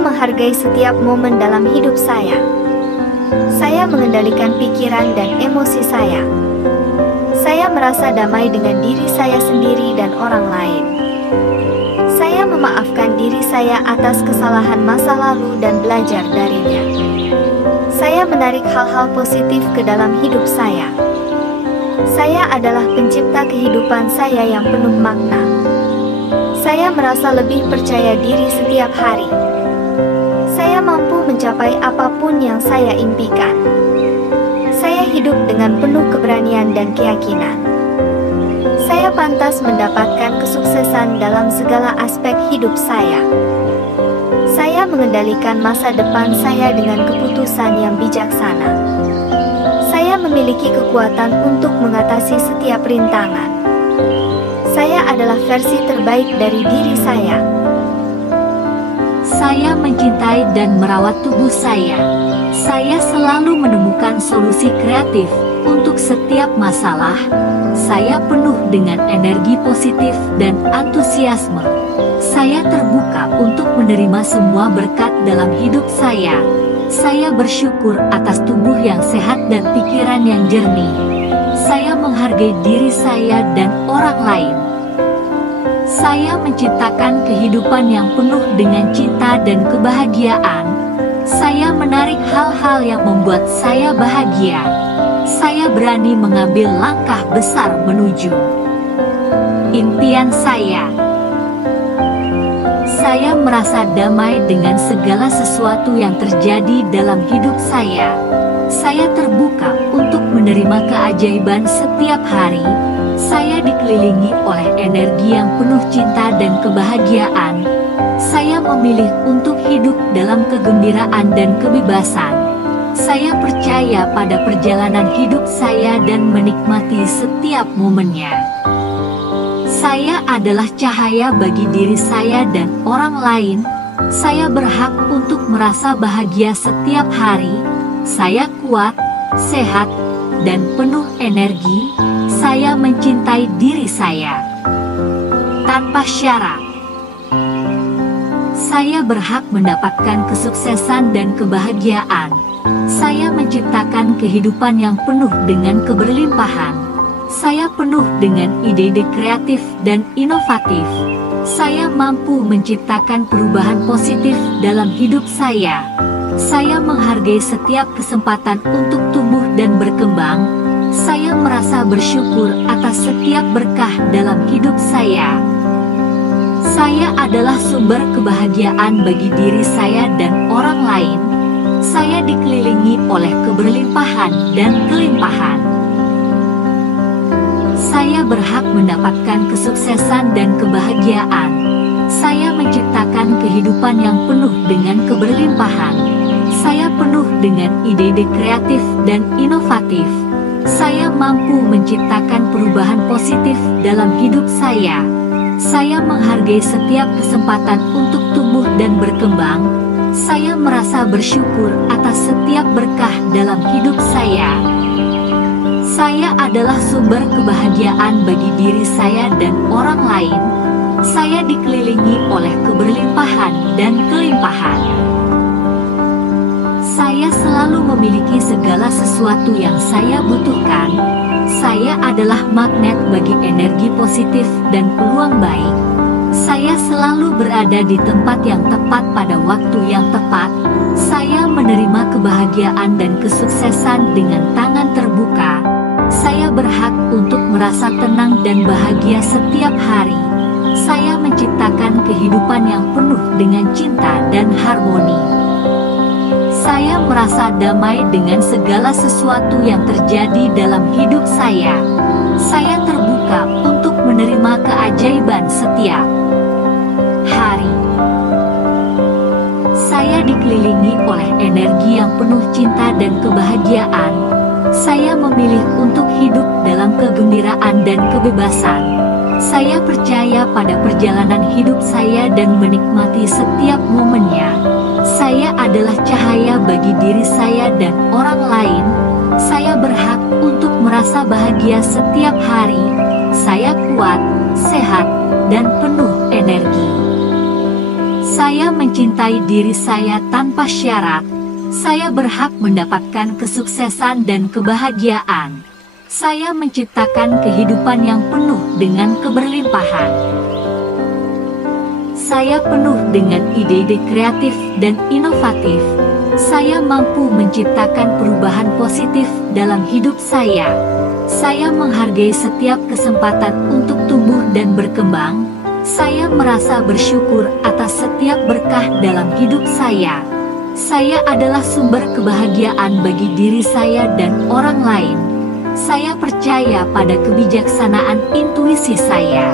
menghargai setiap momen dalam hidup saya. Saya mengendalikan pikiran dan emosi saya. Saya merasa damai dengan diri saya sendiri dan orang lain. Saya memaafkan diri saya atas kesalahan masa lalu dan belajar darinya. Saya menarik hal-hal positif ke dalam hidup saya. Saya adalah pencipta kehidupan saya yang penuh makna. Saya merasa lebih percaya diri setiap hari. Saya mampu mencapai apapun yang saya impikan. Saya hidup dengan penuh keberanian dan keyakinan. Saya pantas mendapatkan kesuksesan dalam segala aspek hidup saya. Saya mengendalikan masa depan saya dengan keputusan yang bijaksana. Saya memiliki kekuatan untuk mengatasi setiap rintangan. Saya adalah versi terbaik dari diri saya. Saya mencintai dan merawat tubuh saya. Saya selalu menemukan solusi kreatif untuk setiap masalah. Saya penuh dengan energi positif dan antusiasme. Saya terbuka untuk menerima semua berkat dalam hidup saya. Saya bersyukur atas tubuh yang sehat dan pikiran yang jernih. Saya menghargai diri saya dan orang lain. Saya menciptakan kehidupan yang penuh dengan cinta dan kebahagiaan. Saya menarik hal-hal yang membuat saya bahagia. Saya berani mengambil langkah besar menuju impian saya. Saya merasa damai dengan segala sesuatu yang terjadi dalam hidup saya. Saya terbuka untuk menerima keajaiban setiap hari. Saya dikelilingi oleh energi yang penuh cinta dan kebahagiaan. Saya memilih untuk hidup dalam kegembiraan dan kebebasan. Saya percaya pada perjalanan hidup saya dan menikmati setiap momennya. Saya adalah cahaya bagi diri saya dan orang lain. Saya berhak untuk merasa bahagia setiap hari. Saya kuat, sehat, dan penuh energi. Saya mencintai diri saya tanpa syarat. Saya berhak mendapatkan kesuksesan dan kebahagiaan. Saya menciptakan kehidupan yang penuh dengan keberlimpahan. Saya penuh dengan ide-ide kreatif dan inovatif. Saya mampu menciptakan perubahan positif dalam hidup saya. Saya menghargai setiap kesempatan untuk tumbuh dan berkembang. Saya merasa bersyukur atas setiap berkah dalam hidup saya. Saya adalah sumber kebahagiaan bagi diri saya dan orang lain. Saya dikelilingi oleh keberlimpahan dan kelimpahan. Saya berhak mendapatkan kesuksesan dan kebahagiaan. Saya menciptakan kehidupan yang penuh dengan keberlimpahan. Saya penuh dengan ide-ide kreatif dan inovatif. Saya mampu menciptakan perubahan positif dalam hidup saya. Saya menghargai setiap kesempatan untuk tumbuh dan berkembang. Saya merasa bersyukur atas setiap berkah dalam hidup saya. Saya adalah sumber kebahagiaan bagi diri saya dan orang lain. Saya dikelilingi oleh keberlimpahan dan kelimpahan. Saya selalu memiliki segala sesuatu yang saya butuhkan. Saya adalah magnet bagi energi positif dan peluang baik. Saya selalu berada di tempat yang tepat pada waktu yang tepat. Saya menerima kebahagiaan dan kesuksesan dengan tangan terbuka. Saya berhak untuk merasa tenang dan bahagia setiap hari. Saya menciptakan kehidupan yang penuh dengan cinta dan harmoni. Saya merasa damai dengan segala sesuatu yang terjadi dalam hidup saya. Saya terbuka untuk menerima keajaiban setiap hari. Saya dikelilingi oleh energi yang penuh cinta dan kebahagiaan. Saya memilih untuk hidup dalam kegembiraan dan kebebasan. Saya percaya pada perjalanan hidup saya dan menikmati setiap momennya. Saya adalah cahaya bagi diri saya dan orang lain. Saya berhak untuk merasa bahagia setiap hari. Saya kuat, sehat, dan penuh energi. Saya mencintai diri saya tanpa syarat. Saya berhak mendapatkan kesuksesan dan kebahagiaan. Saya menciptakan kehidupan yang penuh dengan keberlimpahan. Saya penuh dengan ide-ide kreatif dan inovatif. Saya mampu menciptakan perubahan positif dalam hidup saya. Saya menghargai setiap kesempatan untuk tumbuh dan berkembang. Saya merasa bersyukur atas setiap berkah dalam hidup saya. Saya adalah sumber kebahagiaan bagi diri saya dan orang lain. Saya percaya pada kebijaksanaan intuisi saya.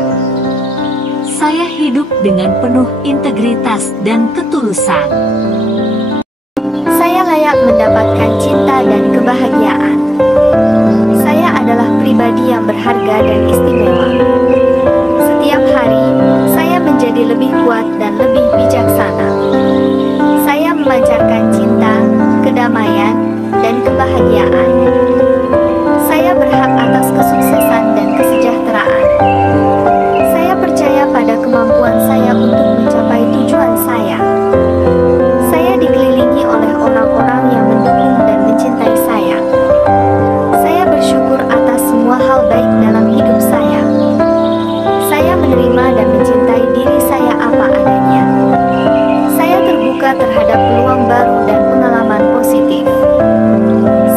Saya hidup dengan penuh integritas dan ketulusan. Saya layak mendapatkan cinta dan kebahagiaan. Saya adalah pribadi yang berharga dan istimewa. Setiap hari, saya menjadi lebih kuat dan lebih bijaksana. Saya memancarkan cinta, kedamaian, dan kebahagiaan. Saya berhak atas kesuksesan dan kesejahteraan. Saya percaya pada kemampuan saya untuk mencapai tujuan saya. Saya dikelilingi oleh orang-orang yang mendukung dan mencintai saya. Saya bersyukur atas semua hal baik dalam hidup saya. Saya menerima dan mencintai diri saya apa adanya. Saya terbuka terhadap peluang baru dan pengalaman positif.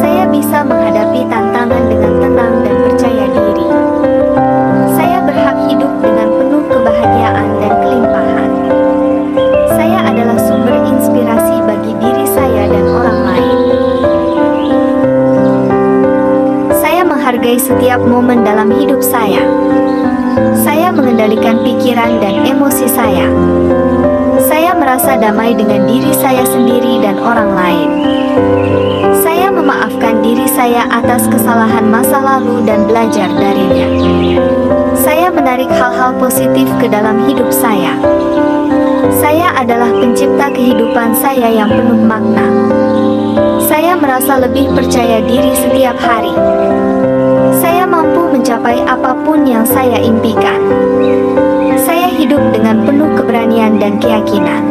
Saya bisa menghadapi tantangan dengan tenang dan percaya diri. Saya berhak hidup dengan penuh kebahagiaan dan kelimpahan. Saya adalah sumber inspirasi bagi diri saya dan orang lain. Saya menghargai setiap momen dalam hidup saya. Saya mengendalikan pikiran dan emosi saya. Saya merasa damai dengan diri saya sendiri dan orang lain. Saya memaafkan diri saya atas kesalahan masa lalu dan belajar darinya. Saya menarik hal-hal positif ke dalam hidup saya. Saya adalah pencipta kehidupan saya yang penuh makna. Saya merasa lebih percaya diri setiap hari. Saya mampu mencapai apapun yang saya impikan. Saya hidup dengan penuh keberanian dan keyakinan.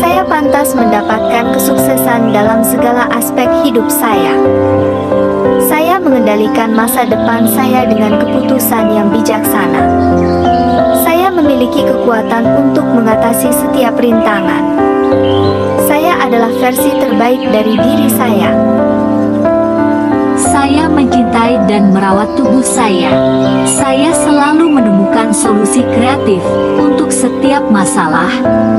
Saya pantas mendapatkan kesuksesan dalam segala aspek hidup saya. Saya mengendalikan masa depan saya dengan keputusan yang bijaksana. Saya memiliki kekuatan untuk mengatasi setiap rintangan. Saya adalah versi terbaik dari diri saya. Saya mencintai dan merawat tubuh saya. Saya selalu menemukan solusi kreatif untuk setiap masalah.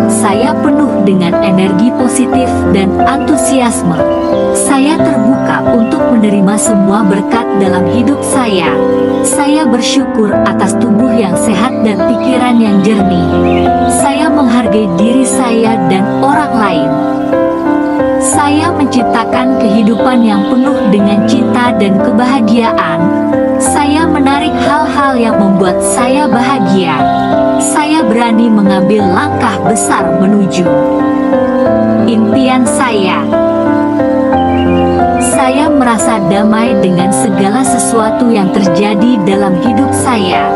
Saya penuh dengan energi positif dan antusiasme. Saya terbuka untuk menerima semua berkat dalam hidup saya. Saya bersyukur atas tubuh yang sehat dan pikiran yang jernih. Saya menghargai diri saya dan orang lain. Saya menciptakan kehidupan yang penuh dengan cinta dan kebahagiaan. Saya menarik hal-hal yang membuat saya bahagia. Saya berani mengambil langkah besar menuju impian saya. Saya merasa damai dengan segala sesuatu yang terjadi dalam hidup saya.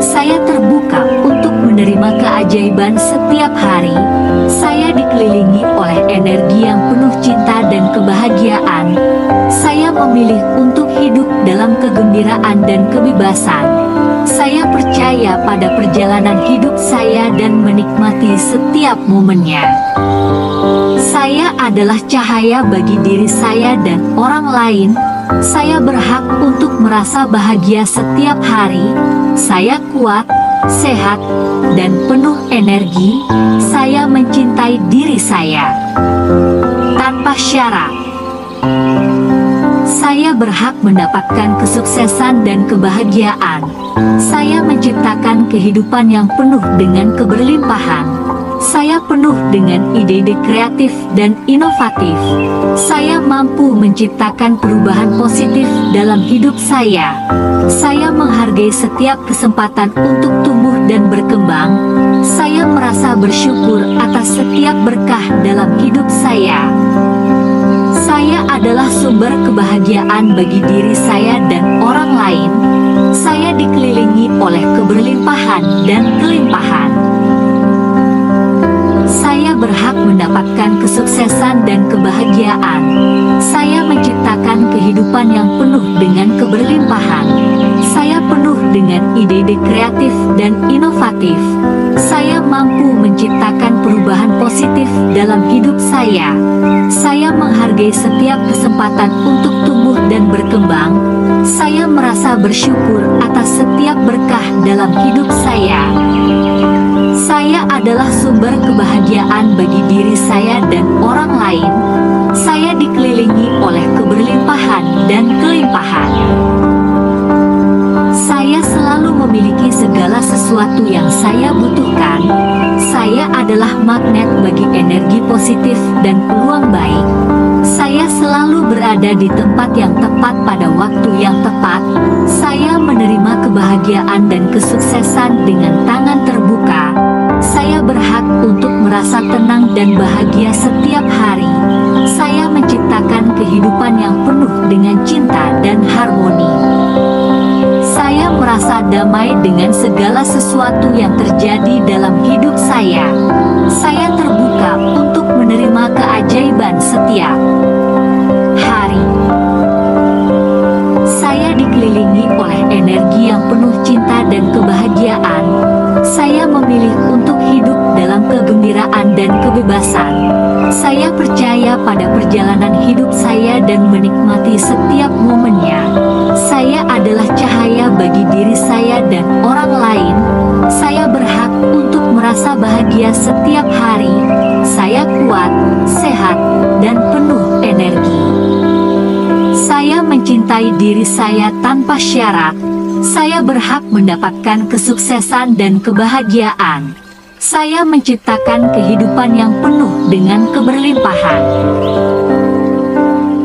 Saya terbuka untuk menerima keajaiban setiap hari. Saya dikelilingi oleh energi yang penuh cinta dan kebahagiaan. Saya memilih untuk hidup dalam kegembiraan dan kebebasan. Saya percaya pada perjalanan hidup saya dan menikmati setiap momennya. Saya adalah cahaya bagi diri saya dan orang lain. Saya berhak untuk merasa bahagia setiap hari. Saya kuat, sehat, dan penuh energi. Saya mencintai diri saya tanpa syarat. Saya berhak mendapatkan kesuksesan dan kebahagiaan. Saya menciptakan kehidupan yang penuh dengan keberlimpahan. Saya penuh dengan ide-ide kreatif dan inovatif. Saya mampu menciptakan perubahan positif dalam hidup saya. Saya menghargai setiap kesempatan untuk tumbuh dan berkembang. Saya merasa bersyukur atas setiap berkah dalam hidup saya. Saya adalah sumber kebahagiaan bagi diri saya dan orang lain. Saya dikelilingi oleh keberlimpahan dan kelimpahan. berhak mendapatkan kesuksesan dan kebahagiaan. Saya menciptakan kehidupan yang penuh dengan keberlimpahan. Saya penuh dengan ide-ide kreatif dan inovatif. Saya mampu menciptakan perubahan positif dalam hidup saya. Saya menghargai setiap kesempatan untuk tumbuh dan berkembang. Saya merasa bersyukur atas setiap berkah dalam hidup saya. Saya adalah sumber kebahagiaan bagi diri saya dan orang lain. Saya dikelilingi oleh keberlimpahan dan kelimpahan. Saya selalu memiliki segala sesuatu yang saya butuhkan. Saya adalah magnet bagi energi positif dan peluang baik. Saya selalu berada di tempat yang tepat pada waktu yang tepat. Saya menerima kebahagiaan dan kesuksesan dengan tangan terbuka. Saya berhak untuk merasa tenang dan bahagia setiap hari. Saya menciptakan kehidupan yang penuh dengan cinta dan harmoni. Saya merasa damai dengan segala sesuatu yang terjadi dalam hidup saya. Saya terbuka untuk menerima keajaiban setiap hari. Saya dikelilingi oleh energi yang penuh cinta dan kebahagiaan. Saya memilih untuk hidup dalam kegembiraan dan kebebasan. Saya percaya pada perjalanan hidup saya dan menikmati setiap momennya. Saya adalah cahaya bagi diri saya dan orang lain. Saya berhak untuk merasa bahagia setiap hari. Saya kuat, sehat, dan penuh energi. Saya mencintai diri saya tanpa syarat. Saya berhak mendapatkan kesuksesan dan kebahagiaan. Saya menciptakan kehidupan yang penuh dengan keberlimpahan.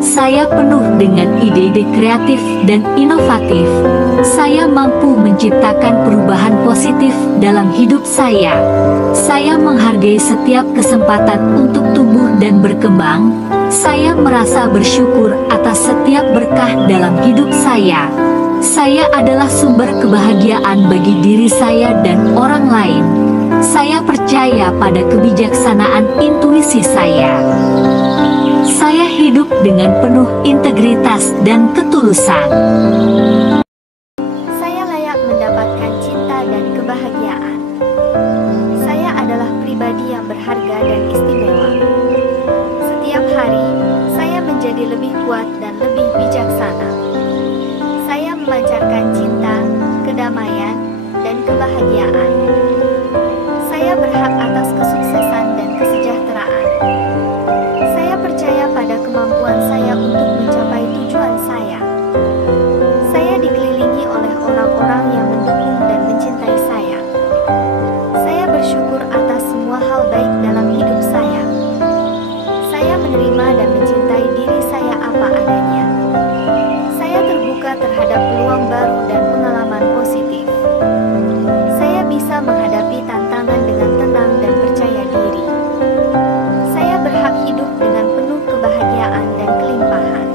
Saya penuh dengan ide-ide kreatif dan inovatif. Saya mampu menciptakan perubahan positif dalam hidup saya. Saya menghargai setiap kesempatan untuk tumbuh dan berkembang. Saya merasa bersyukur atas setiap berkah dalam hidup saya. Saya adalah sumber kebahagiaan bagi diri saya dan orang lain. Saya percaya pada kebijaksanaan intuisi saya. Saya hidup dengan penuh integritas dan ketulusan. Saya layak mendapatkan cinta dan kebahagiaan. Saya adalah pribadi yang berharga dan istimewa. Setiap hari, saya menjadi lebih kuat dan lebih bijaksana. Saya memancarkan cinta, kedamaian, dan kebahagiaan. Saya berhak atas kesuksesan dan kesejahteraan. Saya percaya pada kemampuan saya untuk mencapai tujuan saya. Saya dikelilingi oleh orang-orang yang mendukung dan mencintai saya. Saya bersyukur atas semua hal baik dalam hidup saya. Saya menerima dan mencintai diri saya apa adanya. Saya terbuka terhadap peluang baru dan pengalaman positif. Saya bisa menghadapi tantangan dengan tenang dan percaya diri. Saya berhak hidup dengan penuh kebahagiaan dan kelimpahan.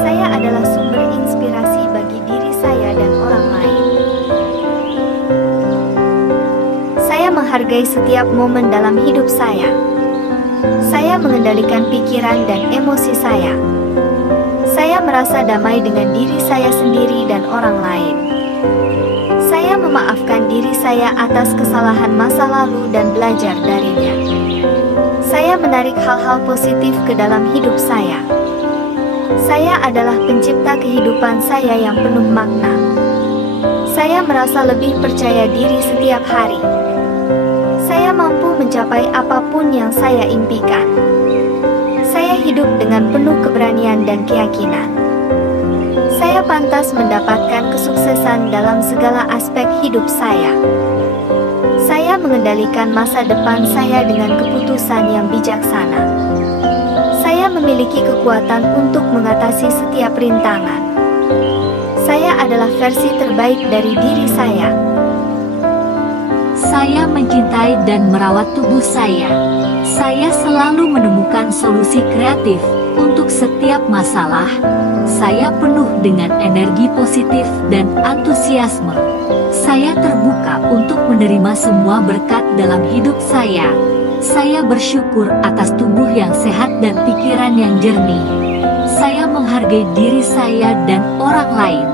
Saya adalah sumber inspirasi bagi diri saya dan orang lain. Saya menghargai setiap momen dalam hidup saya. Saya mengendalikan pikiran dan emosi saya. Saya merasa damai dengan diri saya sendiri dan orang lain. Saya memaafkan diri saya atas kesalahan masa lalu dan belajar darinya. Saya menarik hal-hal positif ke dalam hidup saya. Saya adalah pencipta kehidupan saya yang penuh makna. Saya merasa lebih percaya diri setiap hari. Saya mampu mencapai apapun yang saya impikan. Saya hidup dengan penuh keberanian dan keyakinan. Saya pantas mendapatkan kesuksesan dalam segala aspek hidup saya. Saya mengendalikan masa depan saya dengan keputusan yang bijaksana. Saya memiliki kekuatan untuk mengatasi setiap rintangan. Saya adalah versi terbaik dari diri saya. Saya mencintai dan merawat tubuh saya. Saya selalu menemukan solusi kreatif untuk setiap masalah. Saya penuh dengan energi positif dan antusiasme. Saya terbuka untuk menerima semua berkat dalam hidup saya. Saya bersyukur atas tubuh yang sehat dan pikiran yang jernih. Saya menghargai diri saya dan orang lain.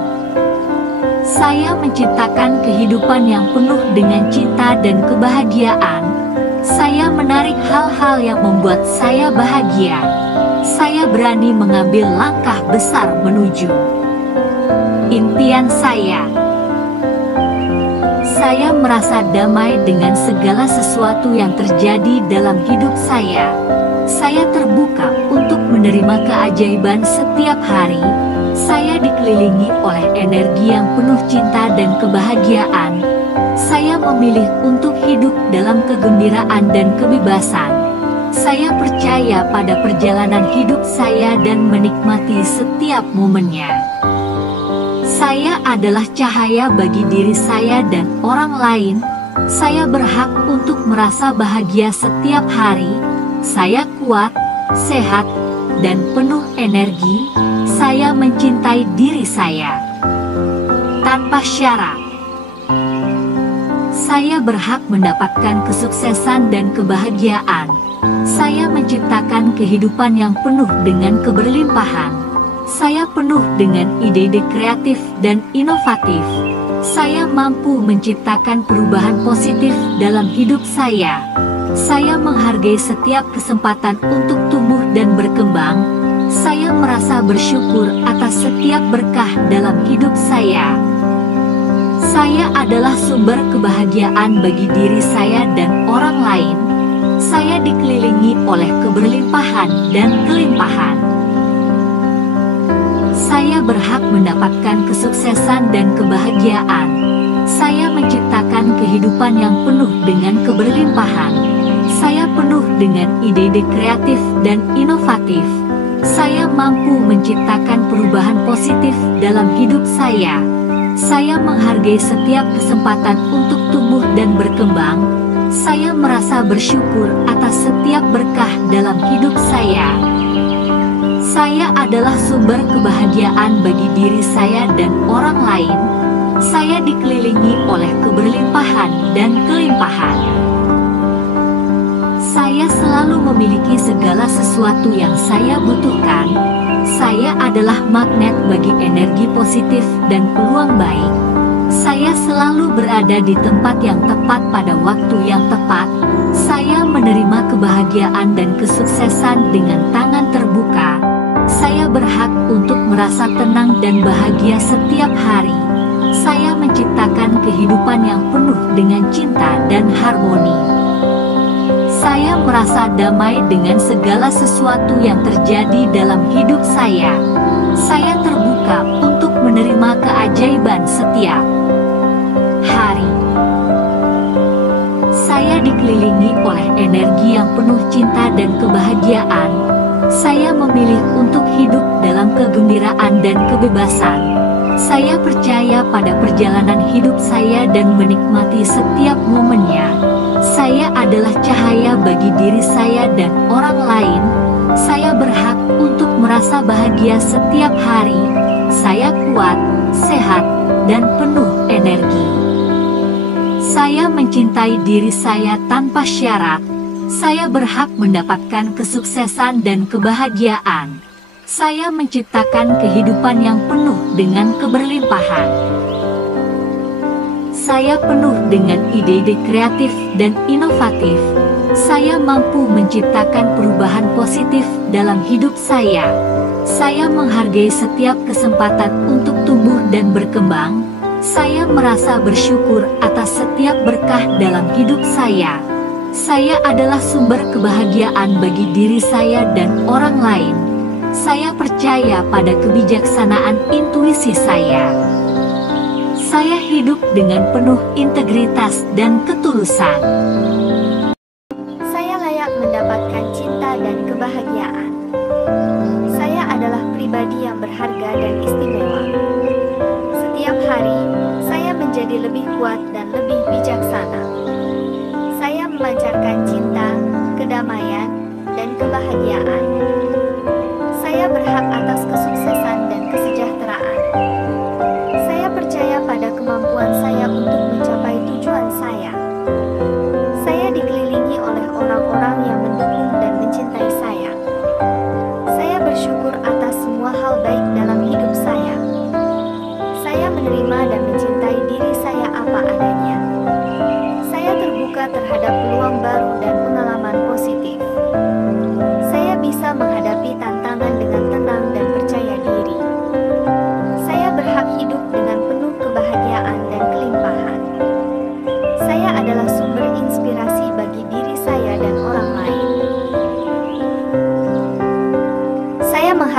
Saya menciptakan kehidupan yang penuh dengan cinta dan kebahagiaan. Saya menarik hal-hal yang membuat saya bahagia. Saya berani mengambil langkah besar menuju impian saya. Saya merasa damai dengan segala sesuatu yang terjadi dalam hidup saya. Saya terbuka untuk menerima keajaiban setiap hari. Saya dikelilingi oleh energi yang penuh cinta dan kebahagiaan. Saya memilih untuk hidup dalam kegembiraan dan kebebasan. Saya percaya pada perjalanan hidup saya dan menikmati setiap momennya. Saya adalah cahaya bagi diri saya dan orang lain. Saya berhak untuk merasa bahagia setiap hari. Saya kuat, sehat, dan penuh energi. Saya mencintai diri saya tanpa syarat. Saya berhak mendapatkan kesuksesan dan kebahagiaan. Saya menciptakan kehidupan yang penuh dengan keberlimpahan. Saya penuh dengan ide-ide kreatif dan inovatif. Saya mampu menciptakan perubahan positif dalam hidup saya. Saya menghargai setiap kesempatan untuk tumbuh dan berkembang. Saya merasa bersyukur atas setiap berkah dalam hidup saya. Saya adalah sumber kebahagiaan bagi diri saya dan orang lain. Saya dikelilingi oleh keberlimpahan dan kelimpahan. Saya berhak mendapatkan kesuksesan dan kebahagiaan. Saya menciptakan kehidupan yang penuh dengan keberlimpahan. Saya penuh dengan ide-ide kreatif dan inovatif. Saya mampu menciptakan perubahan positif dalam hidup saya. Saya menghargai setiap kesempatan untuk tumbuh dan berkembang. Saya merasa bersyukur atas setiap berkah dalam hidup saya. Saya adalah sumber kebahagiaan bagi diri saya dan orang lain. Saya dikelilingi oleh keberlimpahan dan kelimpahan. Saya selalu memiliki segala sesuatu yang saya butuhkan. Saya adalah magnet bagi energi positif dan peluang baik. Saya selalu berada di tempat yang tepat pada waktu yang tepat. Saya menerima kebahagiaan dan kesuksesan dengan tangan terbuka. Saya berhak untuk merasa tenang dan bahagia setiap hari. Saya menciptakan kehidupan yang penuh dengan cinta dan harmoni. Saya merasa damai dengan segala sesuatu yang terjadi dalam hidup saya. Saya terbuka untuk menerima keajaiban setiap hari. Saya dikelilingi oleh energi yang penuh cinta dan kebahagiaan. Saya memilih untuk hidup dalam kegembiraan dan kebebasan. Saya percaya pada perjalanan hidup saya dan menikmati setiap momennya. Saya adalah cahaya bagi diri saya dan orang lain. Saya berhak untuk merasa bahagia setiap hari. Saya kuat, sehat, dan penuh energi. Saya mencintai diri saya tanpa syarat. Saya berhak mendapatkan kesuksesan dan kebahagiaan. Saya menciptakan kehidupan yang penuh dengan keberlimpahan. Saya penuh dengan ide-ide kreatif dan inovatif. Saya mampu menciptakan perubahan positif dalam hidup saya. Saya menghargai setiap kesempatan untuk tumbuh dan berkembang. Saya merasa bersyukur atas setiap berkah dalam hidup saya. Saya adalah sumber kebahagiaan bagi diri saya dan orang lain. Saya percaya pada kebijaksanaan intuisi saya. Saya hidup dengan penuh integritas dan ketulusan. Saya layak mendapatkan cinta dan kebahagiaan. Saya adalah pribadi yang berharga dan istimewa. Setiap hari, saya menjadi lebih kuat dan lebih bijaksana. Saya memancarkan cinta, kedamaian, dan kebahagiaan. Saya berhak atas kesuksesan dan kesejahteraan. Saya percaya pada kemampuan saya untuk mencapai tujuan saya. Saya dikelilingi oleh orang-orang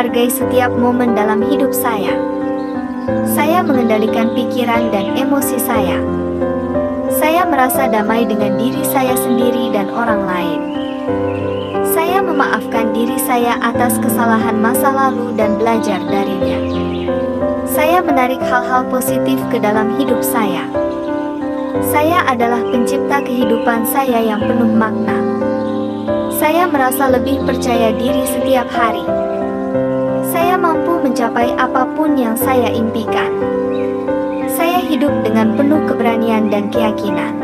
menghargai setiap momen dalam hidup saya. Saya mengendalikan pikiran dan emosi saya. Saya merasa damai dengan diri saya sendiri dan orang lain. Saya memaafkan diri saya atas kesalahan masa lalu dan belajar darinya. Saya menarik hal-hal positif ke dalam hidup saya. Saya adalah pencipta kehidupan saya yang penuh makna. Saya merasa lebih percaya diri setiap hari. Saya mampu mencapai apapun yang saya impikan. Saya hidup dengan penuh keberanian dan keyakinan.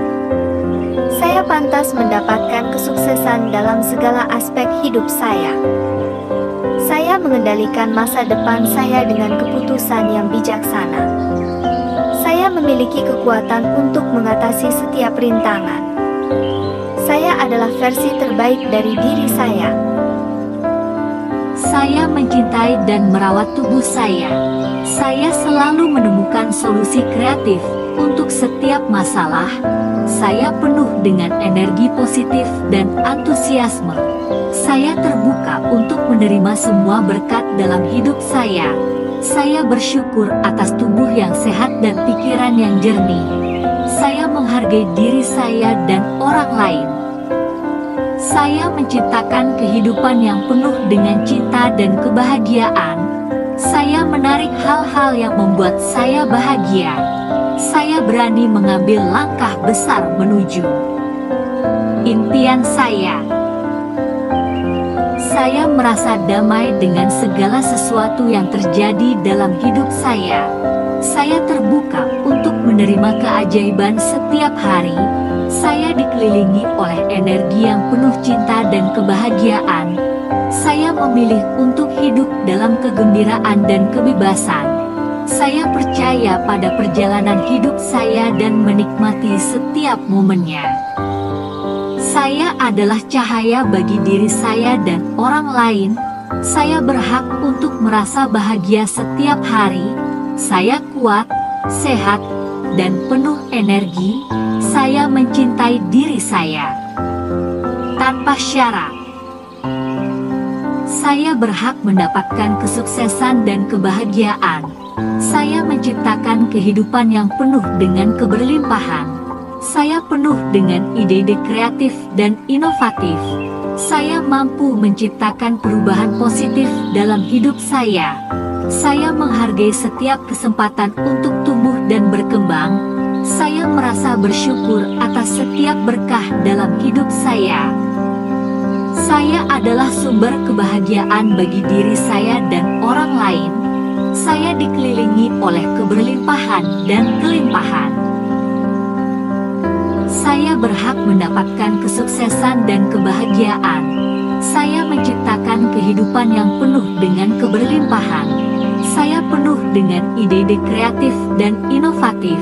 Saya pantas mendapatkan kesuksesan dalam segala aspek hidup saya. Saya mengendalikan masa depan saya dengan keputusan yang bijaksana. Saya memiliki kekuatan untuk mengatasi setiap rintangan. Saya adalah versi terbaik dari diri saya. Saya mencintai dan merawat tubuh saya. Saya selalu menemukan solusi kreatif untuk setiap masalah. Saya penuh dengan energi positif dan antusiasme. Saya terbuka untuk menerima semua berkat dalam hidup saya. Saya bersyukur atas tubuh yang sehat dan pikiran yang jernih. Saya menghargai diri saya dan orang lain. Saya menciptakan kehidupan yang penuh dengan cinta dan kebahagiaan. Saya menarik hal-hal yang membuat saya bahagia. Saya berani mengambil langkah besar menuju impian saya. Saya merasa damai dengan segala sesuatu yang terjadi dalam hidup saya. Saya terbuka untuk menerima keajaiban setiap hari. Saya dikelilingi oleh energi yang penuh cinta dan kebahagiaan. Saya memilih untuk hidup dalam kegembiraan dan kebebasan. Saya percaya pada perjalanan hidup saya dan menikmati setiap momennya. Saya adalah cahaya bagi diri saya dan orang lain. Saya berhak untuk merasa bahagia setiap hari. Saya kuat, sehat, dan penuh energi. Saya mencintai diri saya tanpa syarat. Saya berhak mendapatkan kesuksesan dan kebahagiaan. Saya menciptakan kehidupan yang penuh dengan keberlimpahan. Saya penuh dengan ide-ide kreatif dan inovatif. Saya mampu menciptakan perubahan positif dalam hidup saya. Saya menghargai setiap kesempatan untuk tumbuh dan berkembang. Saya merasa bersyukur atas setiap berkah dalam hidup saya. Saya adalah sumber kebahagiaan bagi diri saya dan orang lain. Saya dikelilingi oleh keberlimpahan dan kelimpahan. Saya berhak mendapatkan kesuksesan dan kebahagiaan. Saya menciptakan kehidupan yang penuh dengan keberlimpahan. Saya penuh dengan ide-ide kreatif dan inovatif.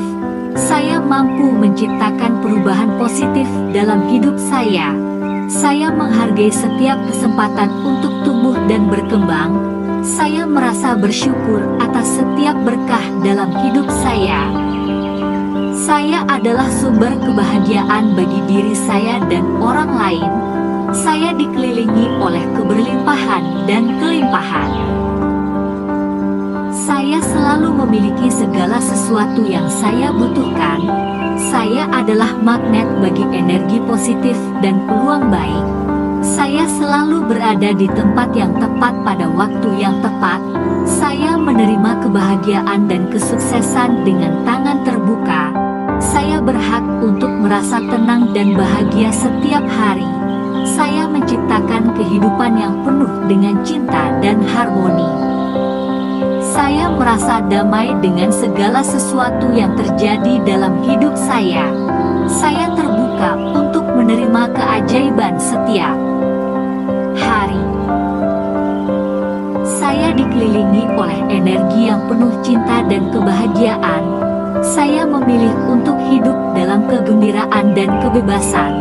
Saya mampu menciptakan perubahan positif dalam hidup saya. Saya menghargai setiap kesempatan untuk tumbuh dan berkembang. Saya merasa bersyukur atas setiap berkah dalam hidup saya. Saya adalah sumber kebahagiaan bagi diri saya dan orang lain. Saya dikelilingi oleh keberlimpahan dan kelimpahan. Saya selalu memiliki segala sesuatu yang saya butuhkan. Saya adalah magnet bagi energi positif dan peluang baik. Saya selalu berada di tempat yang tepat pada waktu yang tepat. Saya menerima kebahagiaan dan kesuksesan dengan tangan terbuka. Saya berhak untuk merasa tenang dan bahagia setiap hari. Saya menciptakan kehidupan yang penuh dengan cinta dan harmoni. Saya merasa damai dengan segala sesuatu yang terjadi dalam hidup saya. Saya terbuka untuk menerima keajaiban setiap hari. Saya dikelilingi oleh energi yang penuh cinta dan kebahagiaan. Saya memilih untuk hidup dalam kegembiraan dan kebebasan.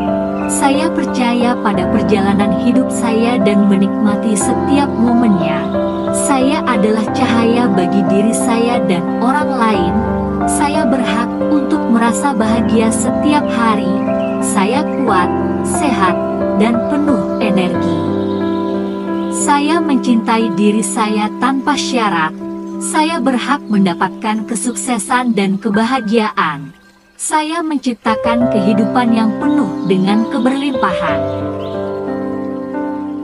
Saya percaya pada perjalanan hidup saya dan menikmati setiap momennya. Saya adalah cahaya bagi diri saya dan orang lain. Saya berhak untuk merasa bahagia setiap hari. Saya kuat, sehat, dan penuh energi. Saya Saya mencintai diri saya tanpa syarat. Saya berhak mendapatkan kesuksesan dan kebahagiaan. Saya menciptakan kehidupan yang penuh dengan keberlimpahan.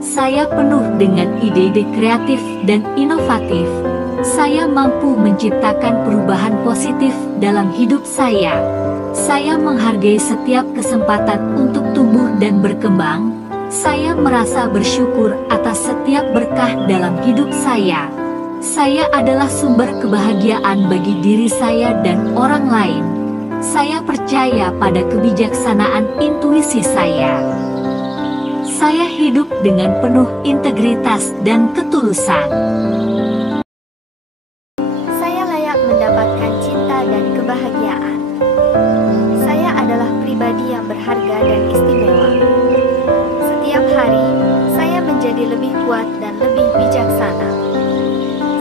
Saya penuh dengan ide-ide kreatif dan inovatif. Saya mampu menciptakan perubahan positif dalam hidup saya. Saya menghargai setiap kesempatan untuk tumbuh dan berkembang. Saya merasa bersyukur atas setiap berkah dalam hidup saya. Saya adalah sumber kebahagiaan bagi diri saya dan orang lain. Saya percaya pada kebijaksanaan intuisi saya. Saya hidup dengan penuh integritas dan ketulusan. Saya layak mendapatkan cinta dan kebahagiaan. Saya adalah pribadi yang berharga dan istimewa. Setiap hari, saya menjadi lebih kuat dan lebih bijaksana.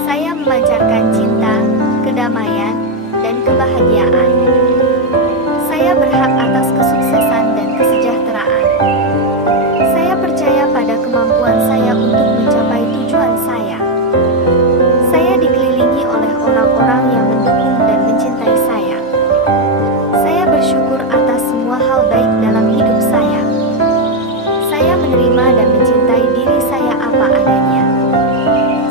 Saya memancarkan cinta, kedamaian, dan kebahagiaan. Saya berhak atas kesuksesan dan kesejahteraan. Saya percaya pada kemampuan saya untuk mencapai tujuan saya. Saya dikelilingi oleh orang-orang yang mendukung dan mencintai saya. Saya bersyukur atas semua hal baik dalam hidup saya. Saya menerima dan mencintai diri saya apa adanya.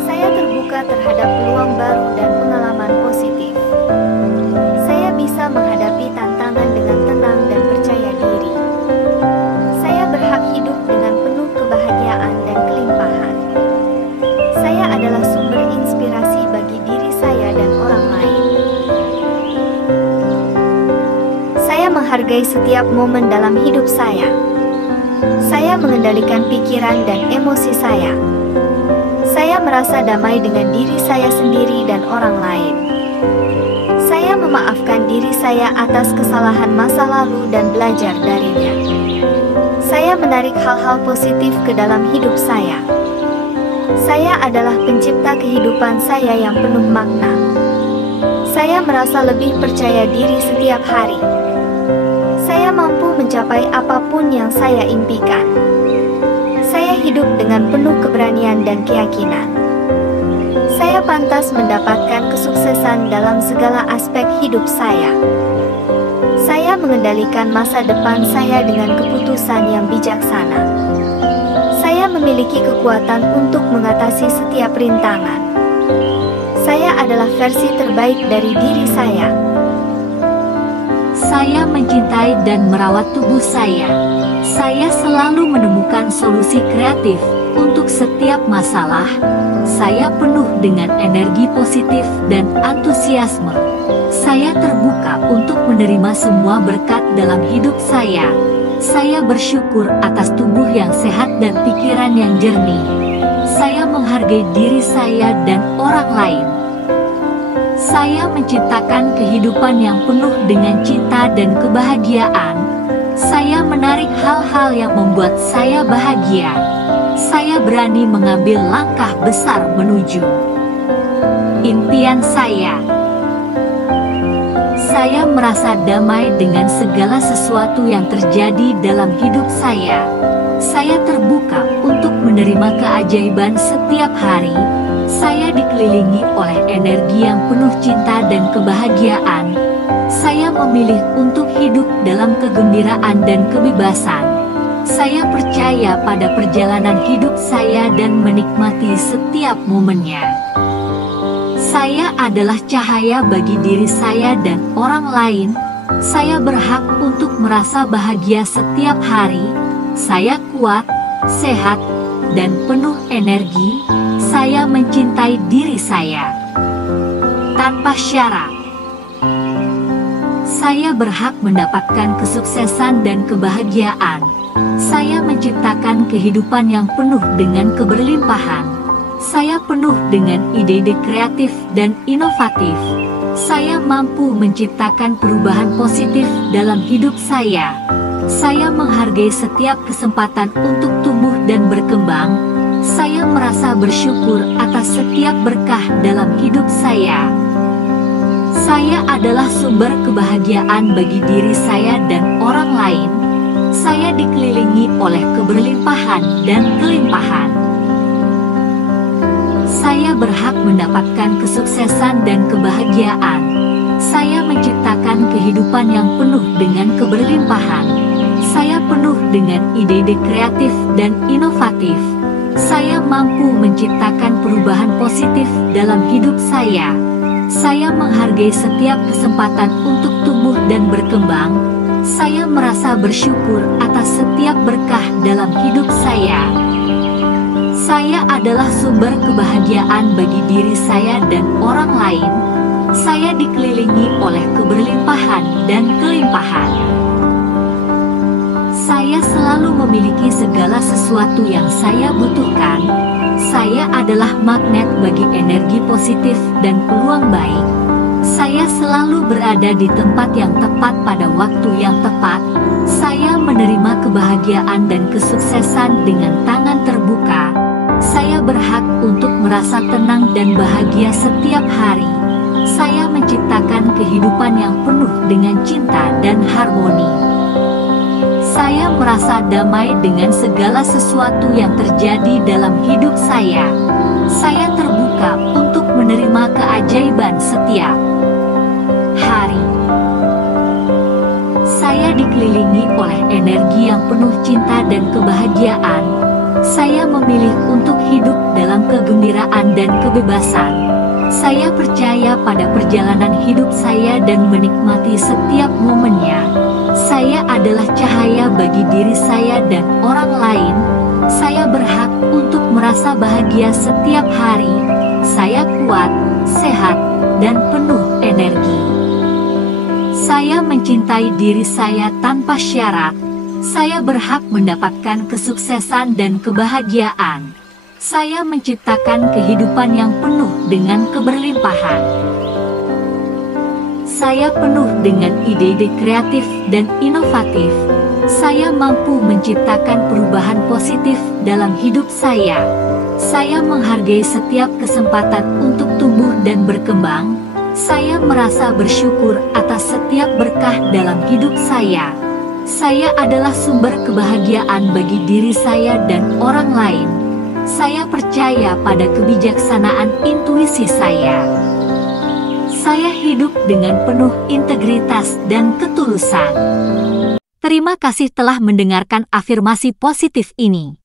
Saya terbuka terhadap peluang baru dan pengalaman positif. Saya bisa menghadapi tantangan dengan tenang dan percaya diri. Saya berhak hidup dengan penuh kebahagiaan dan kelimpahan. Saya adalah sumber inspirasi bagi diri saya dan orang lain. Saya menghargai setiap momen dalam hidup saya. Saya mengendalikan pikiran dan emosi saya. Saya merasa damai dengan diri saya sendiri dan orang lain. Saya memaafkan diri saya atas kesalahan masa lalu dan belajar darinya. Saya menarik hal-hal positif ke dalam hidup saya. Saya adalah pencipta kehidupan saya yang penuh makna. Saya merasa lebih percaya diri setiap hari. Saya mampu mencapai apapun yang saya impikan. Saya hidup dengan penuh keberanian dan keyakinan. Saya pantas mendapatkan kesuksesan dalam segala aspek hidup saya. Saya mengendalikan masa depan saya dengan keputusan yang bijaksana. Saya memiliki kekuatan untuk mengatasi setiap rintangan. Saya adalah versi terbaik dari diri saya. Saya mencintai dan merawat tubuh saya. Saya selalu menemukan solusi kreatif untuk setiap masalah. Saya penuh dengan energi positif dan antusiasme. Saya terbuka untuk menerima semua berkat dalam hidup saya. Saya bersyukur atas tubuh yang sehat dan pikiran yang jernih. Saya menghargai diri saya dan orang lain. Saya menciptakan kehidupan yang penuh dengan cinta dan kebahagiaan. Saya menarik hal-hal yang membuat saya bahagia. Saya berani mengambil langkah besar menuju impian saya. Saya merasa damai dengan segala sesuatu yang terjadi dalam hidup saya. Saya terbuka untuk menerima keajaiban setiap hari. Saya dikelilingi oleh energi yang penuh cinta dan kebahagiaan. Saya memilih untuk hidup dalam kegembiraan dan kebebasan. Saya percaya pada perjalanan hidup saya dan menikmati setiap momennya. Saya adalah cahaya bagi diri saya dan orang lain. Saya berhak untuk merasa bahagia setiap hari. Saya kuat, sehat, dan penuh energi. Saya mencintai diri saya tanpa syarat. Saya berhak mendapatkan kesuksesan dan kebahagiaan. Saya menciptakan kehidupan yang penuh dengan keberlimpahan. Saya penuh dengan ide-ide kreatif dan inovatif. Saya mampu menciptakan perubahan positif dalam hidup saya. Saya menghargai setiap kesempatan untuk tumbuh dan berkembang. Saya merasa bersyukur atas setiap berkah dalam hidup saya. Saya adalah sumber kebahagiaan bagi diri saya dan orang lain. Saya dikelilingi oleh keberlimpahan dan kelimpahan. Saya berhak mendapatkan kesuksesan dan kebahagiaan. Saya menciptakan kehidupan yang penuh dengan keberlimpahan. Saya penuh dengan ide-ide kreatif dan inovatif. Saya mampu menciptakan perubahan positif dalam hidup saya. Saya menghargai setiap kesempatan untuk tumbuh dan berkembang. Saya merasa bersyukur atas setiap berkah dalam hidup saya. Saya adalah sumber kebahagiaan bagi diri saya dan orang lain. Saya dikelilingi oleh keberlimpahan dan kelimpahan. Saya selalu memiliki segala sesuatu yang saya butuhkan. Saya adalah magnet bagi energi positif dan peluang baik. Saya selalu berada di tempat yang tepat pada waktu yang tepat. Saya menerima kebahagiaan dan kesuksesan dengan tangan terbuka. Saya berhak untuk merasa tenang dan bahagia setiap hari. Saya menciptakan kehidupan yang penuh dengan cinta dan harmoni. Saya merasa damai dengan segala sesuatu yang terjadi dalam hidup saya. Saya terbuka untuk menerima keajaiban setiap hari. Saya dikelilingi oleh energi yang penuh cinta dan kebahagiaan. Saya memilih untuk hidup dalam kegembiraan dan kebebasan. Saya percaya pada perjalanan hidup saya dan menikmati setiap momennya. Saya adalah cahaya bagi diri saya dan orang lain. Saya berhak untuk merasa bahagia setiap hari. Saya kuat, sehat, dan penuh energi. Saya mencintai diri saya tanpa syarat. Saya berhak mendapatkan kesuksesan dan kebahagiaan. Saya menciptakan kehidupan yang penuh dengan keberlimpahan. Saya penuh dengan ide-ide kreatif dan inovatif. Saya mampu menciptakan perubahan positif dalam hidup saya. Saya menghargai setiap kesempatan untuk tumbuh dan berkembang. Saya merasa bersyukur atas setiap berkah dalam hidup saya. Saya adalah sumber kebahagiaan bagi diri saya dan orang lain. Saya percaya pada kebijaksanaan intuisi saya. Saya hidup dengan penuh integritas dan ketulusan. Terima kasih telah mendengarkan afirmasi positif ini.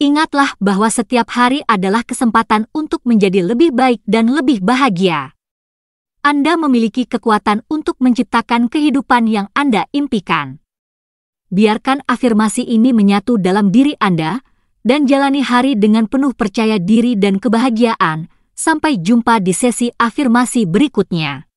Ingatlah bahwa setiap hari adalah kesempatan untuk menjadi lebih baik dan lebih bahagia. Anda memiliki kekuatan untuk menciptakan kehidupan yang Anda impikan. Biarkan afirmasi ini menyatu dalam diri Anda, dan jalani hari dengan penuh percaya diri dan kebahagiaan. Sampai jumpa di sesi afirmasi berikutnya.